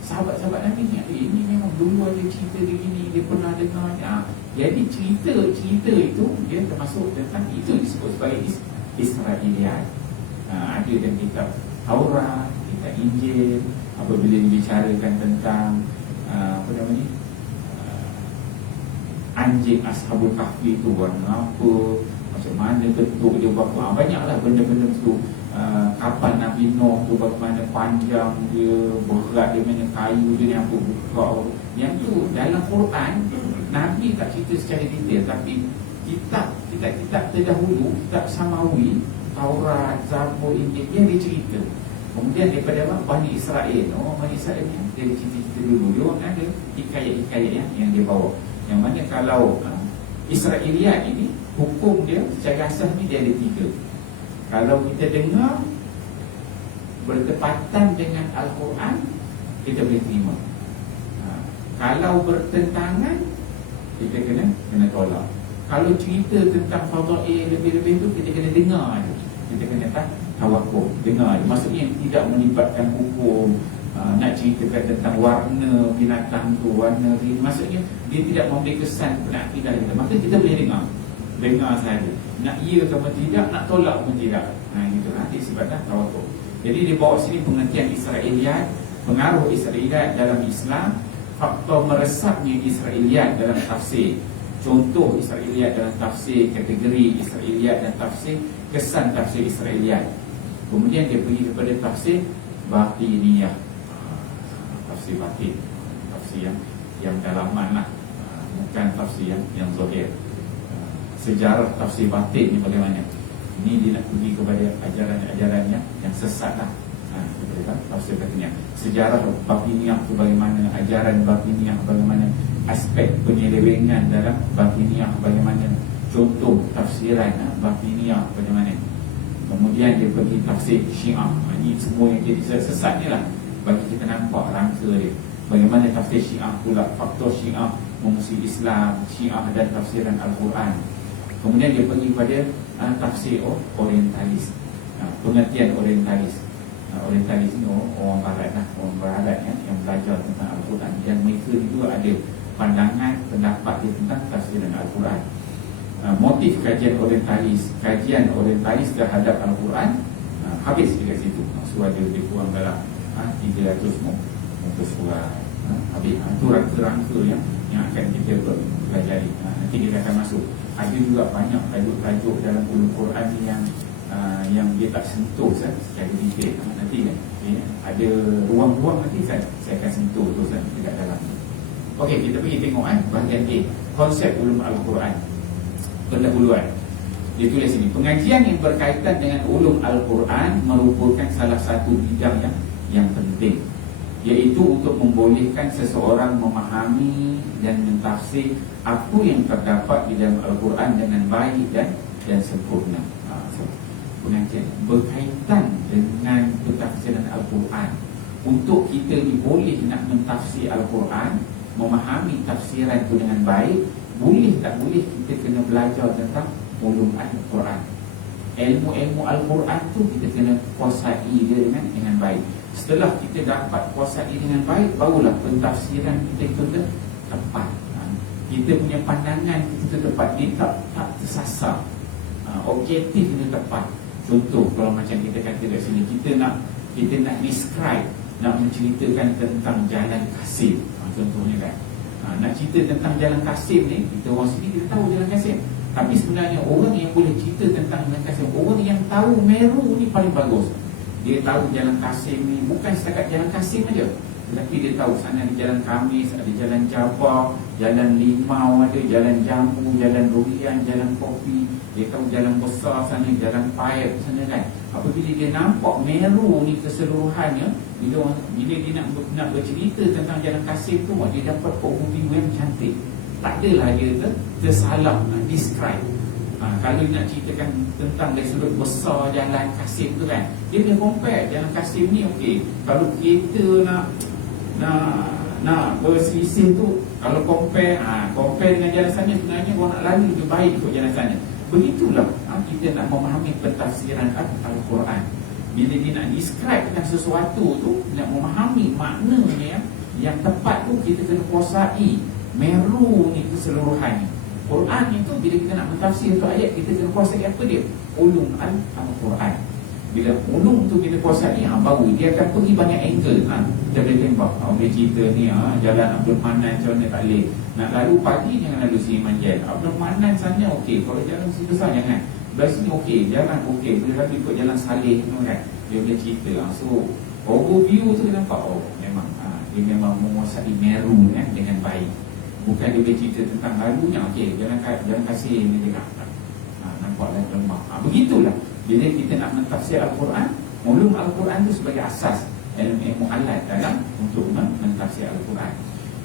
sahabat-sahabat Nabi ni, ini memang dulu ada cerita begini, dia pernah dengar. Jadi cerita itu dia termasuk tentang itu, disebut sebagai Israiliyat. Ada dalam kitab Taurat, kitab Injil. Apabila dibicarakan tentang apa namanya, anjing Ashabul Kahfi itu warna apa, macam mana bentuk dia, berapa banyaklah benda-benda tu. Kapal Nabi Nuh tu bagaimana panjang dia, berat dia, mana kayu dia ni apa buka. Yang tu dalam Quran Nabi tak cerita secara detail, tapi kitab terdahulu, kitab Samawi, Taurat, Zabur, Injil, dia cerita. Kemudian daripada Bani Israel, Bani Israel ni dia cerita-cerita dulu, dia orang ada hikayat-hikayat yang dia bawa. Yang mana kalau Israiliyat ini, hukum dia secara asas ni dia ada 3. Kalau kita dengar bertepatan dengan Al-Quran, kita boleh terima. Kalau bertentangan, kita kena tolak. Kalau cerita tentang fadail lebih-lebih tu, kita kena dengar je. Kita kena tawakuf, dengar je. Maksudnya tidak melibatkan hukum. Nak ceritakan tentang warna binatang tu, warna ni, maksudnya dia tidak memberi kesan pada akidah kita, maka kita boleh dengar. dengar saja. Nak ya ke tidak, nak tolak pun tidak. Gitu lah. Dia sifatnya tawatur. Jadi dia bawa sini pengertian Israiliyat, pengaruh Israiliyat dalam Islam, faktor meresapnya Israiliyat dalam tafsir, contoh Israiliyat dalam tafsir, kategori Israiliyat dan tafsir, kesan tafsir Israiliyat. Kemudian dia pergi kepada tafsir batiniyah, tafsir batin, tafsir yang dalaman lah, bukan tafsir yang zahir. Sejarah tafsir batin ni bagaimana? Ini dia nak pergi kepada ajaran-ajarannya yang sesat lah. Tafsir batiniyah, sejarah batiniyah itu bagaimana, ajaran batiniyah bagaimana, aspek penyelewengan dalam batiniyah bagaimana, contoh tafsiran batiniyah bagaimana. Kemudian dia pergi tafsir Syiah. Ini semua yang jadi sesat ni lah, bagi kita nampak rangka dia. Bagaimana tafsir Syiah pula, faktor Syiah memusuhi Islam, Syiah dan tafsiran Al-Quran. Kemudian dia pergi pada tafsir orientalis, pengertian orientalis. Orientalis ni orang barat lah, orang barat yang belajar tentang Al-Quran, dan mereka juga ada pandangan, pendapat dia tentang tafsiran Al-Quran. Motif kajian orientalis terhadap Al-Quran habis dekat situ. So ada lebih kurang dalam 300 muka surat. Habis itu rangka-rangka yang akan kita pelajari. Nanti kita akan masuk. Ada juga banyak tajuk-tajuk dalam ulum Quran yang dia tak sentuh secara detail. Nanti ada ruang-ruang, nanti saya akan sentuh terus dekat dalam. Okey, kita pergi tengok bahagian A, konsep ulum Al-Quran. Pendahuluan. Dia tulis sini, pengajian yang berkaitan dengan ulum Al-Quran merupakan salah satu bidang yang penting, iaitu untuk membolehkan seseorang memahami dan mentafsir apa yang terdapat di dalam Al-Quran dengan baik dan sempurna. Pengajian berkaitan dengan pentafsiran Al-Quran. Untuk kita boleh nak mentafsir Al-Quran, memahami tafsiran itu dengan baik, boleh tak boleh kita kena belajar tentang ulum Al-Quran. Ilmu-ilmu Al-Quran tu kita kena kuasai dia dengan baik. Setelah kita dapat kuasai dengan baik, barulah pentafsiran kita itu tepat. Kita punya pandangan kita tepat, dia tak tersasar. Objektif dia tepat. Contoh, kalau macam kita kata kat sini, kita nak describe, nak menceritakan tentang Jalan Kasim, contohnya kan. Nak cerita tentang Jalan Kasim ni, kita orang sini kita tahu Jalan Kasim. Tapi sebenarnya orang yang boleh cerita tentang Jalan Kasim, orang yang tahu Meru ni paling bagus. Dia tahu Jalan Kasim ni bukan setakat Jalan Kasim aja, tetapi dia tahu sana ada Jalan Kamis, ada Jalan Jabar, Jalan Limau, ada Jalan Jambu, Jalan Durian, Jalan Kopi. Dia tahu jalan besar sana, Jalan Paip sana kan. Apabila dia nampak Meru ni keseluruhannya, bila dia nak bercerita tentang Jalan Kasim tu, dia dapat overview yang cantik. Tak adalah dia tersalah describe. Kalau dia nak ceritakan tentang dari sudut besar Jalan Kasim tu kan, dia kena compare Jalan Kasim ni. Okey, kalau kita nak berselisih tu, kalau compare dengan jalan sana, sebenarnya orang nak lalu lebih baik ikut jalan sana. Begitulah kita nak memahami pentafsiran Al-Quran. Bila dia nak describe tentang sesuatu tu, nak memahami maknanya yang tepat tu, kita kena kuasai Meru ni keseluruhannya. Quran itu bila kita nak mentafsir tu ayat, kita kena kuasai apa dia? Ulum Al-Quran. Bila ulum tu kita kuasai, baru dia akan pergi banyak angle. Kita boleh tembak, boleh cerita ni Jalan Abdul Manan macam mana tak boleh. Nak lalu pagi, jangan lalu sini Manjel. Abdul Manan sana okey, kalau jalan sini besar jangan. Belah sini okey, jalan okey, boleh lalu ikut Jalan Saleh kan. Dia boleh cerita. So overview tu nampak, memang dia memang menguasai Meru dengan baik. Bukan dia boleh cerita tentang lalunya, okey, Jalan Kasih ni dia nampaklah lemah. Begitulah bila kita nak mentafsir Al-Quran, ulum Al-Quran itu sebagai asas ilmu alat dalam untuk mentafsir Al-Quran.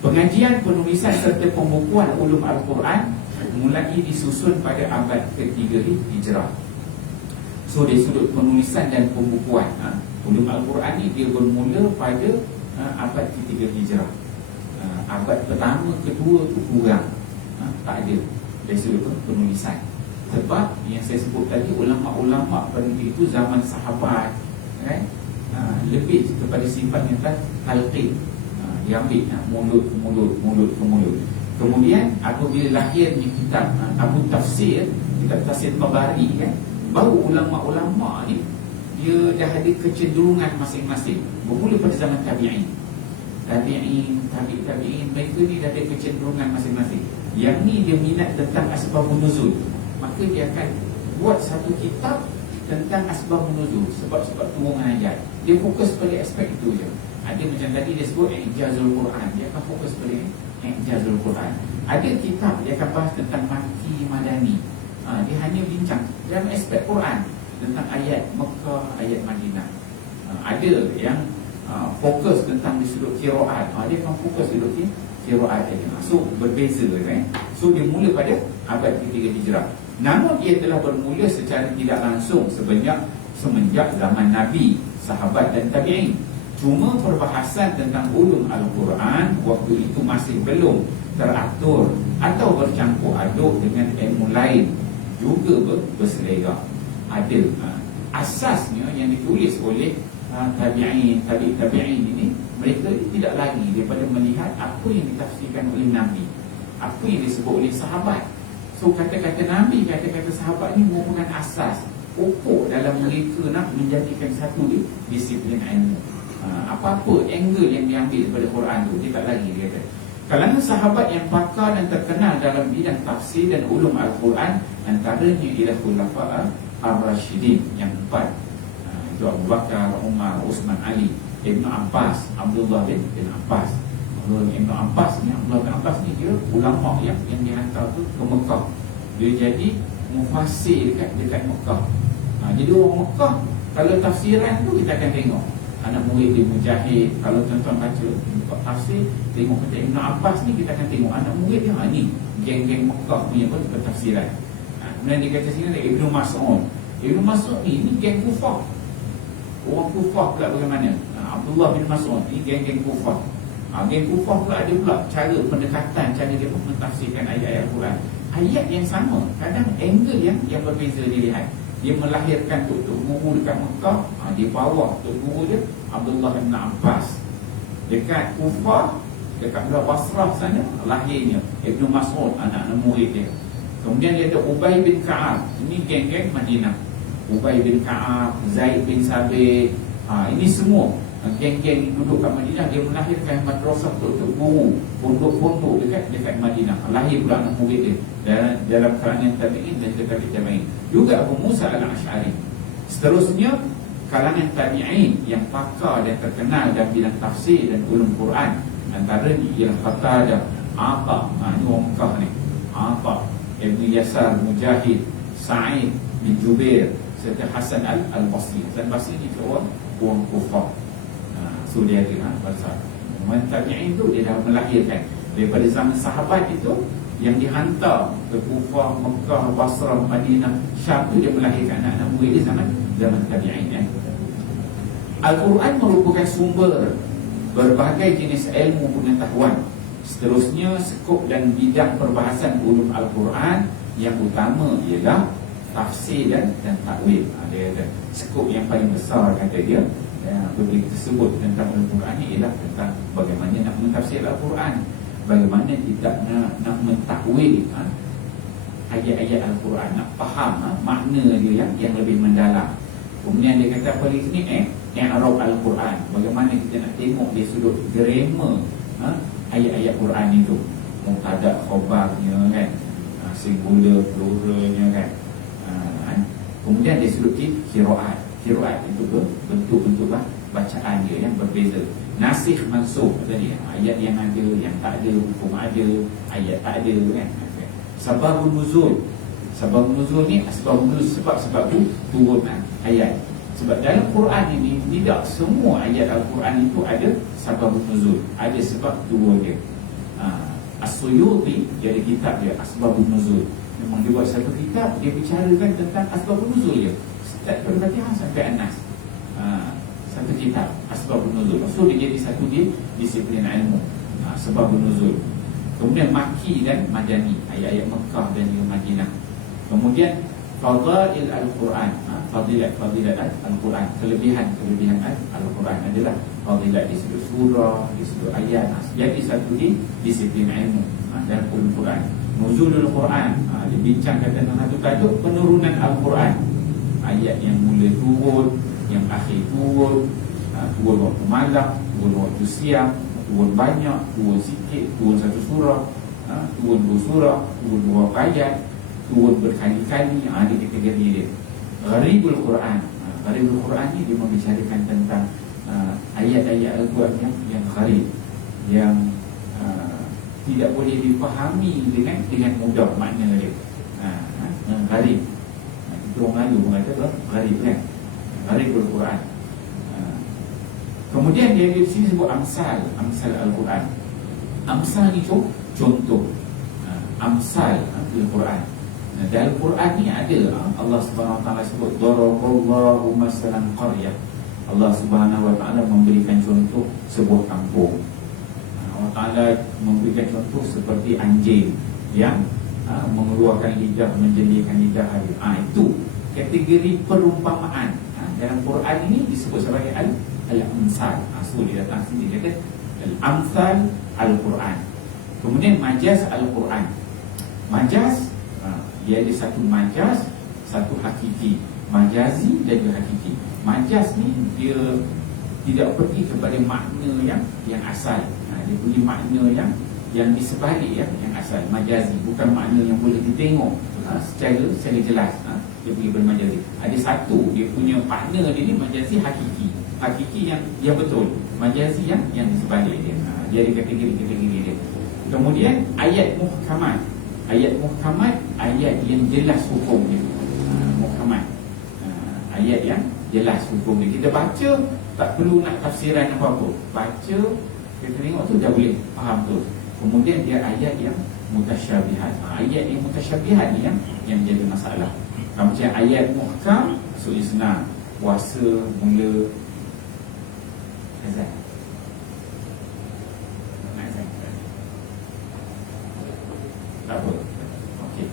Pengajian, penulisan serta pembukuan ulum Al-Quran mulai disusun pada abad ke-3 Hijrah. So dari sudut penulisan dan pembukuan, ulum Al-Quran ni dia bermula pada abad ke-3 Hijrah. Abad pertama, kedua tu kurang, tak ada dari sudut penulisan. Sebab yang saya sebut tadi, ulama-ulama pada itu zaman sahabat kan, lebih kepada sifat yang talqin, diambil mulut ke mulut. Kemudian apabila lahirnya kitab Abu Tafsir, kitab Tafsir Tabari kan, baru ulama-ulama ni dia dah ada kecenderungan masing-masing. Bermula pada zaman tabi'in, tabi'in, mereka ni dah ada kecenderungan masing-masing. Yang ni dia minat tentang asbabun nuzul, maka dia akan buat satu kitab tentang asbabun nuzul, sebab-sebab turunnya ayat. Dia fokus pada aspek itu je. Ada macam tadi dia sebut I'jazul Quran, dia akan fokus pada I'jazul Quran. Ada kitab dia akan bahas tentang Makki Madani, dia hanya bincang dalam aspek Quran tentang ayat Mekah, ayat Madinah. Ada yang fokus tentang di sudut qiraat, dia akan fokus di sudut qiraat aja. So berbeza kan. So dia mula pada abad ketiga Hijrah. Namun ia telah bermula secara tidak langsung semenjak zaman Nabi, sahabat dan tabi'in. Cuma perbahasan tentang ulum Al-Quran waktu itu masih belum teratur atau bercampur aduk dengan ilmu lain juga berselera. Ada asasnya yang ditulis oleh tabi'in ini, mereka tidak lagi daripada melihat apa yang ditafsirkan oleh Nabi, apa yang disebut oleh sahabat. So kata-kata Nabi, kata-kata sahabat ni merupakan asas pokok dalam mereka nak menjadikan satu disiplin ilmu. Apa-apa angle yang diambil daripada Quran tu, dia tak lagi dia kata. Kalangan sahabat yang pakar dan terkenal dalam bidang tafsir dan ulum Al-Quran, antaranya ialah Khulafa' Ar-Rashidin yang 4, itu Abu Bakar, Umar, Uthman, Ali, Ibn Abbas, Abdullah bin Abbas. Ibn Abbas Abdullah bin Abbas ni dia ulama yang dihantar tu ke Mekah. Dia jadi mufassir dekat Mekah. Jadi orang Mekah, kalau tafsiran tu kita akan tengok anak murid dia Mujahid. Kalau tuan-tuan baca tafsir, tengok kata Ibn Abbas ni, kita akan tengok anak murid dia ni geng-geng Mekah punya tafsiran. Kemudian dia kata sini ada Ibn Mas'ud. Ibn Mas'ud ni geng Kufah. Orang Kufah pula bagaimana? Abdullah bin Mas'ud ni geng-geng Kufah. Geng Kufah pula ada pula cara pendekatan, cara dia mentafsirkan ayat-ayat Al-Quran. Ayat yang sama, kadang angle yang berbeza dilihat. Dia melahirkan Tok Guru dekat Mekah, di bawah Tok Guru dia Abdullah bin Abbas. Dekat Kufah, dekat Basrah sana, lahirnya Ibn Mas'ud, anak murid dia. Kemudian dia ada Ubay bin Ka'ab. Ini geng-geng Madinah. Ubay bin Ka'ab, Zaid bin Sabit, ini semua geng-geng yang duduk kat Madinah. Dia melahirkan madrasah Tok Guru, pondok-pondok dekat Madinah. Lahir pula anak murid dia dalam kalangan tabi'in dan tabi'in. Juga Abu Musa al-Ash'ari. Seterusnya kalangan tabi'in yang pakar dan terkenal dalam bidang tafsir dan ulum Quran, antaranya ialah Qatadah, Ata, ini orang Mekah ni, Ata, Ibn Yasar, Mujahid, Sa'id bin Jubair, serta Hasan al-Basri. Hasan al-Basri ni orang Kufah. So dia ada pasal tabi'in tu, dia dah melahirkan daripada zaman sahabat itu yang dihantar ke Kufah, Mekah, Basrah, Madinah, Syam tu, dia melahirkan anak-anak murid dia zaman tabi'in. Al-Quran merupakan sumber berbagai jenis ilmu pengetahuan. Seterusnya skup dan bidang perbahasan ulum Al-Quran yang utama ialah tafsir dan takwil. Dia ada skup yang paling besar, kata dia, begitu tersebut tentang Al-Quran ni ialah tentang bagaimana nak mentafsir Al-Quran, bagaimana kita nak mentakwil ayat-ayat Al-Quran, nak faham makna dia yang lebih mendalam. Kemudian dia kata apa lagi ni, i'rab Al-Quran, bagaimana kita nak tengok dia sudut grammar ayat-ayat Quran itu, mubtada khabarnya kan, singular pluralnya kan. Kemudian dia sudut qiraat itu bentuk-bentuk bacaan dia yang berbeza. Nasikh mansukh tadi, ayat yang ada, yang tak ada, hukum ada, ayat tak ada kan. Sababun nuzul ni asbabun nuzul, sebab turun ayat. Sebab dalam Quran ini tidak semua ayat Al-Quran itu ada sababun nuzul, ada sebab turun dia. As-Suyuti jadi kitab dia Asbabun Nuzul. Memang dia buat satu kitab, dia bicarakan tentang Asbabun Nuzul je, start daripada Fatihah sampai An-Nas. Satu kitab Asbabun Nuzul. So dia jadi satu disiplin ilmu, Sebabun Nuzul. Kemudian Makki dan Madani, ayat-ayat Mekah dan juga Madinah. Kemudian Fadail Al-Quran, fadilat Al-Quran, kelebihan Al-Quran adalah fadilat di sudut surah, di sudut ayat. Jadi satu disiplin ilmu dan Al-Quran. Nuzulul Quran, dibincangkan tentang satu tajuk penurunan Al-Quran. Ayat yang mula turun, yang akhir turun, turun waktu malam, turun waktu siang, turun banyak, turun sikit, turun satu surah, turun dua surah, turun dua ayat, turun berkali-kali. Ada kategori dia. Gharibul Quran. Gharibul Quran ni dia membicarakan tentang ayat-ayat Al-Quran yang gharib, yang tidak boleh dipahami dengan mudah makna dia. Gharib. Itu orang lalu mengatakan gharib kan. Gharibul Quran. Kemudian dia di sini sebut amsal Al-Quran. Amsal ni contoh. Amsal Al-Quran. Dalam Quran ni ada Allah Subhanahu Wa Taala sebut daraballahu masalan qaryah. Allah Subhanahu Wa Taala memberikan contoh sebuah kampung. Allah Taala memberikan contoh seperti anjing yang mengeluarkan lidah, menjelikan lidah hari. Itu kategori perumpamaan. Dalam Quran ini disebut sebagai al-amsal. So dia datang sini dia kata al-amsal Al-Quran. Kemudian majaz Al-Quran. Majaz, dia ada satu majaz, satu hakiki. Majazi dan juga hakiki. Majaz ni dia tidak pergi kepada makna yang asal. Dia punya makna yang disebalik yang asal. Majazi bukan makna yang boleh ditengok secara jelas. Dia pergi bermajazi. Ada satu dia punya makna dia ni majazi hakiki. Hakiki yang betul. Majazi yang disebalik dia. Dia ada kategori-kategori dia. Kemudian ayat muhkamat. Ayat muhkamat, ayat yang jelas hukum dia. Muhkamat, ayat yang jelas hukum dia. Kita baca, tak perlu nak tafsiran apa-apa. Baca, kita tengok tu dah boleh faham tu. Kemudian dia ayat yang mutasyabihat. Ayat yang mutasyabihat ni yang jadi masalah. Macam ayat muhkam, maksudnya senang. Puasa mula azan. Okey.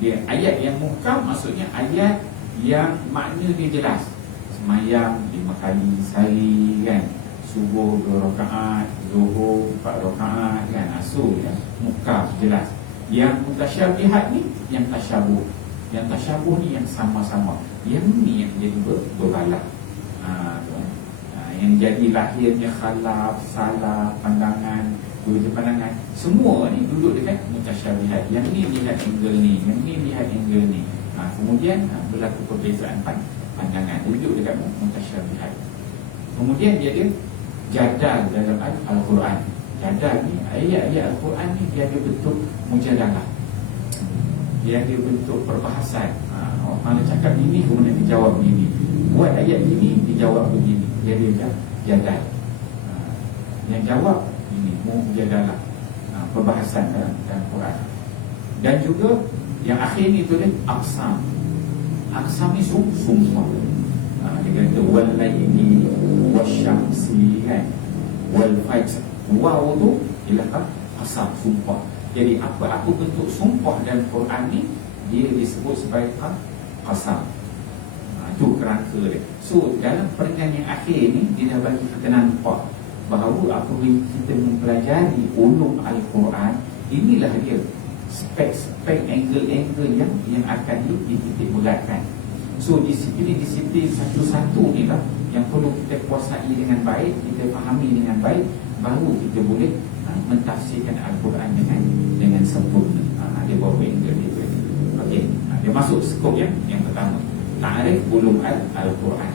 Dia ayat yang muhkam maksudnya ayat yang makna dia jelas. Semayang 5 kali sehari kan. Subuh 2 rakaat, Zuhur 4 rakaat kan. So ya, muhkam jelas. Yang mutasyabihat ni yang tasyabuh. Yang tasyabuh ni yang sama-sama. Yang ni yang jadi berbalah. Yang jadi lahirnya khalaf, salah, pandangan, berbeza pandangan. Semua ni duduk dekat mutasyabihat. Yang ni lihat angle ni, yang ni lihat angle ni. Kemudian berlaku perbezaan pandangan. Duduk dekat mutasyabihat. Kemudian dia ada jadal dalam Al-Quran. Jadal ni, ayat-ayat Al-Quran ni dia ada bentuk mujadalah. Dia ada bentuk perbahasan. Orang cakap ini kemudian dijawab begini. Buat ayat ini dijawab begini. Dia ada jadal. Yang jawab ini mujadalah, perbahasan dalam Quran. Dan juga yang akhir ni tu dia aqsam. Aqsam ni sumpah. Dia kata wal laili wasyamsi kan, wal fajr. Waw tu ialah qasam, sumpah. Jadi apa-apa bentuk sumpah dalam Quran ni dia disebut sebagai qasam. Itu kerangka dia. So dalam peringkat yang akhir ni dia dah bagi kita nampak bahawa apabila kita mempelajari ulum Al-Quran, inilah dia spek angle-angle yang akan dititik beratkan. So disiplin satu-satu ni lah yang perlu kita kuasai dengan baik, kita fahami dengan baik, baru kita boleh mentafsirkan Al-Quran dengan sempurna. Dia bawa angle dia. Okey, dia masuk skop yang pertama, ta'rif ulum Al-Quran.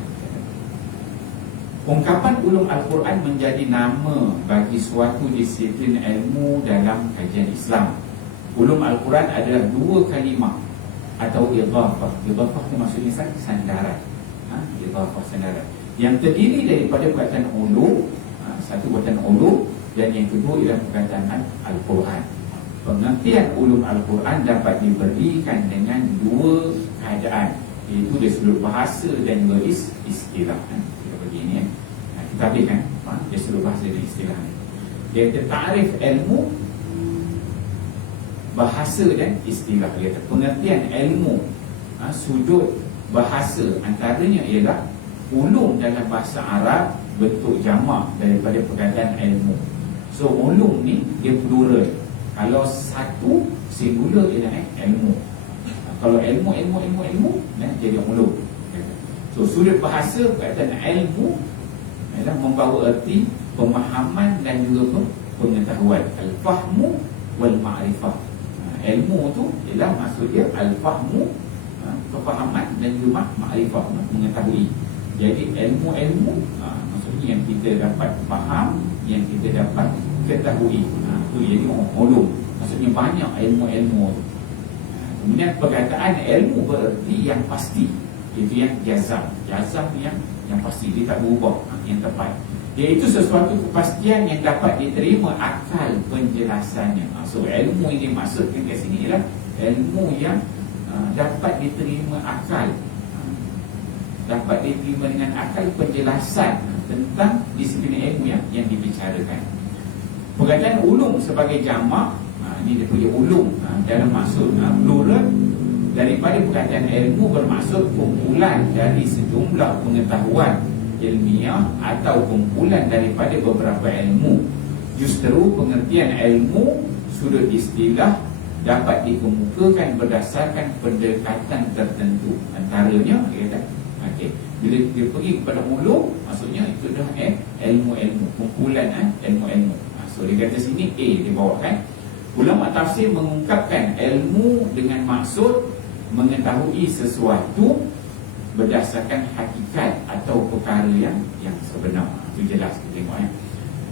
Ungkapan ulum Al-Quran menjadi nama bagi suatu disiplin ilmu dalam kajian Islam. Ulum Al-Quran adalah 2 kalimah atau idhafah. Idhafah itu maksudnya sandaran. Idhafah sandaran yang terdiri daripada perkataan ulum, satu perkataan ulum, dan yang kedua ialah perkataan Al-Quran. Pengertian ulum Al-Quran dapat diberikan dengan 2 keadaan, iaitu dari sudut bahasa dan juga istilah. Kita begini kita habiskan dari sudut bahasa dan istilah. Dia kata ta'rif ilmu, bahasa dan istilah. Dia kata pengertian ilmu sudut bahasa. Antaranya ialah ulum dalam bahasa Arab bentuk jamak daripada perkataan ilmu. So ulum ni dia plural. Kalau satu singular ialah ilmu. Kalau ilmu jadi ulum. So sudut bahasa perkataan ilmu adalah membawa erti pemahaman dan juga pengetahuan. Al-fahmu wal ma'rifah. Ilmu tu ialah maksud dia al-fahmu, kefahaman, dan juga ma'rifah, mengetahui. Jadi ilmu maksudnya yang kita dapat faham, yang kita dapat ketahui. Itu jadi ulum. Maksudnya banyak ilmu-ilmu tu. Kemudian perkataan ilmu bererti yang pasti, itu yang jazam. Jazam yang pasti, dia tak berubah, yang tepat. Iaitu sesuatu kepastian yang dapat diterima akal penjelasannya. So ilmu yang dimaksudkan kat sini ialah ilmu yang dapat diterima akal, dapat diterima dengan akal penjelasan tentang disiplin ilmu yang dibicarakan. Perkataan ulum sebagai jamak, ini dia punya ulum dalam maksud plural daripada perkataan ilmu, bermaksud kumpulan dari sejumlah pengetahuan ilmiah atau kumpulan daripada beberapa ilmu. Justru pengertian ilmu sudut istilah dapat dikemukakan berdasarkan pendekatan tertentu. Antaranya bila dia pergi kepada ulum, maksudnya itu dah ilmu-ilmu, kumpulan ilmu-ilmu. So dia kata sini A dia bawakan. Ulama tafsir mengungkapkan ilmu dengan maksud mengetahui sesuatu berdasarkan hakikat atau perkara yang sebenar. Itu jelas kita tengok.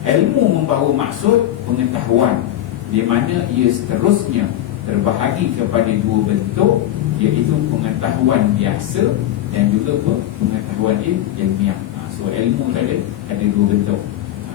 Ilmu membawa maksud pengetahuan, di mana ia seterusnya terbahagi kepada dua bentuk, iaitu pengetahuan biasa dan juga pengetahuan ilmiah. So ilmu ada dua bentuk.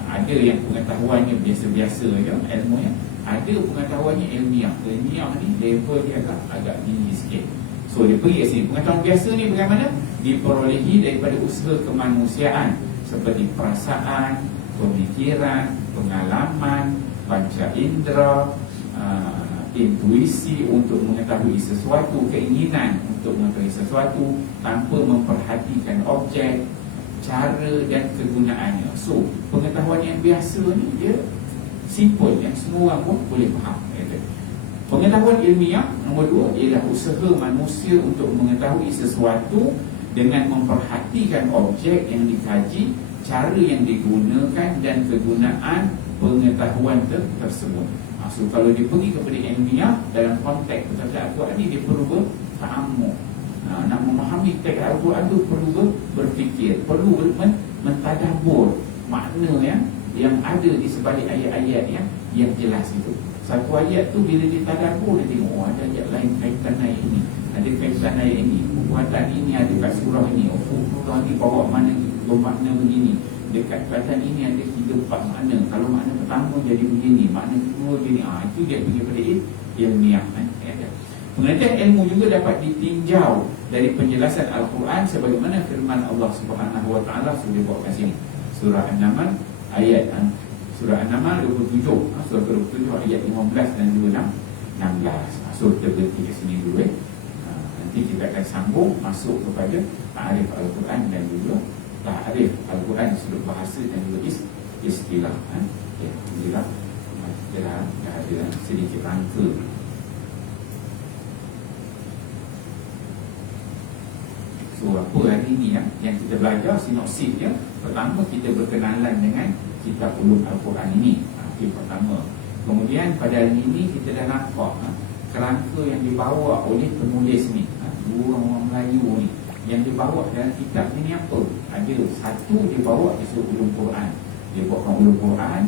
Ada yang pengetahuannya biasa-biasa je, ilmu yang ada pengetahuannya ilmiah. Ilmiah ni level dia agak tinggi sikit. So dia pergi ke sini. Pengetahuan biasa ni bagaimana? Diperolehi daripada usaha kemanusiaan seperti perasaan, pemikiran, pengalaman, panca indera, intuisi untuk mengetahui sesuatu, keinginan untuk mengetahui sesuatu tanpa memperhatikan objek, cara dan kegunaannya. So pengetahuan yang biasa ni dia simple, yang semua orang pun boleh faham. Pengetahuan ilmiah nombor dua ialah usaha manusia untuk mengetahui sesuatu dengan memperhatikan objek yang dikaji, cara yang digunakan dan kegunaan pengetahuan tersebut. So kalau dia pergi kepada ilmiah dalam konteks perkataan Al-Quran ni, dia perlu berta'ammuk. Nak memahami teks Al-Quran tu perlu berfikir, perlu mentadabbur makna yang ada di sebalik ayat-ayat yang jelas itu. Satu ayat tu bila ditadabbur, dia tengok ada ayat lain kaitan ayat ini, ada kaitan ayat ini, perbuatan ini ada kat surah ini, surah ni bawa mana bermakna begini, dekat perkataan ini ada 3-4 makna. Kalau makna pertama jadi begini, makna kedua begini. Itu dia pergi pada ilmiah. Pengertian ilmu juga dapat ditinjau dari penjelasan Al-Quran sebagaimana firman Allah Subhanahu Wa Taala sudah bawa kat sini. Surah An-Naml ayat Surah An-Naml 27, surah 27 ayat 15 dan juga 16. So kita berhenti kat sini dulu. Nanti kita akan sambung masuk kepada ta'arif Al-Quran dan juga ta'arif Al-Quran sudut bahasa dan juga istilah. Alhamdulillah kita dah ada sedikit rangka. So apa hari ini yang kita belajar sinopsis dia. Pertama kita berkenalan dengan kitab ulum Al-Quran ini. Itu pertama. Kemudian pada hari ini kita dah nampak kerangka yang dibawa oleh penulis ni, dua orang Melayu ni, yang dibawa dalam kitab ni apa? Ada satu dia bawa kisah ulum Quran. Dia bawakan ulum Quran,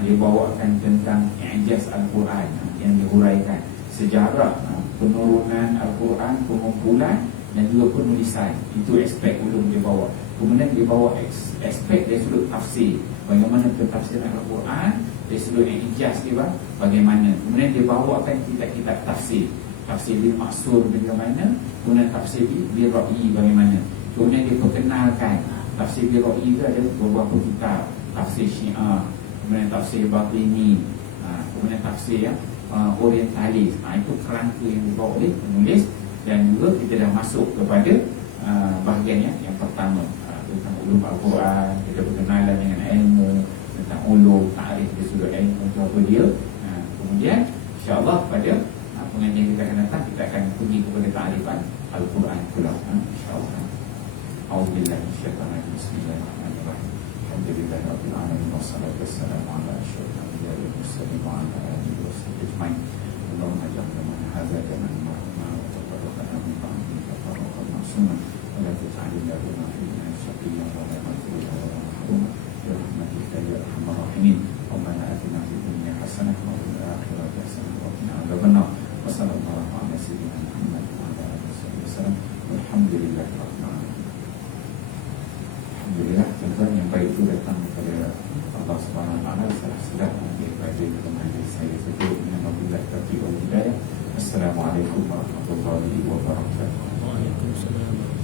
dia bawakan tentang i'jaz Al-Quran yang dihuraikan, sejarah penurunan Al-Quran, pengumpulan dan juga penulisan. Itu aspek ulum dia bawa. Kemudian dia bawa aspek dari sudut tafsir, bagaimana pentafsiran Al-Quran dari sudut i'jaz dia bagaimana. Kemudian dia bawakan kitab-kitab tafsir, tafsir bil maksur bagaimana, kemudian tafsir bil ra'i bagaimana. Kemudian dia perkenalkan tafsir bil ra'i itu ada beberapa kitab, tafsir Syiah, kemudian tafsir Batini, kemudian tafsir orientalis. Itu kerangka yang dibawa oleh penulis. Dan juga kita dah masuk masuk kepada bahagiannya yang pertama, tentang ulum Al-Quran. Kita berkenalan dengan ilmu tentang ulum, ta'rif dia sudah ilmu itu apa dia. Kemudian insya-Allah pada pengajian kita akan datang, kita akan pergi kepada ta'rifan Al-Quran pula, insya-Allah. A'udzubillahi minasyaitonir rajim. Bismillahirrahmanirrahim. Alhamdulillahi rabbil alamin wassalatu wassalamu ala asyrofil anbiya'i wal mursalin wa ala alihi washabbihi ajmain. Allahumma ij'alna min hadza jaman marhuma wa tabarrakna min ba'dika tabarrakan ma'suma wa la taj'alna bima fihi shaqiyyan wa la madhura wa la mahruma bi rahmatika ya arhamar rahimin. Rabbana atina fid dunya hasanah wa fil akhirati hasanah wa qina adzabannar. Wa sallallahu ala sayyidina Muhammad wa ala alihi wasallam. Walhamdulillahi rabbil alamin. Alhamdulillah, tuan-tuan, yang baik itu datang kepada Allah Subhanahu Wa Taala. Sudah daripada kemahiran saya sebut dengan wabillahi taufiq wal hidayah. Assalamualaikum warahmatullahi wabarakatuh. Waalaikumsalam.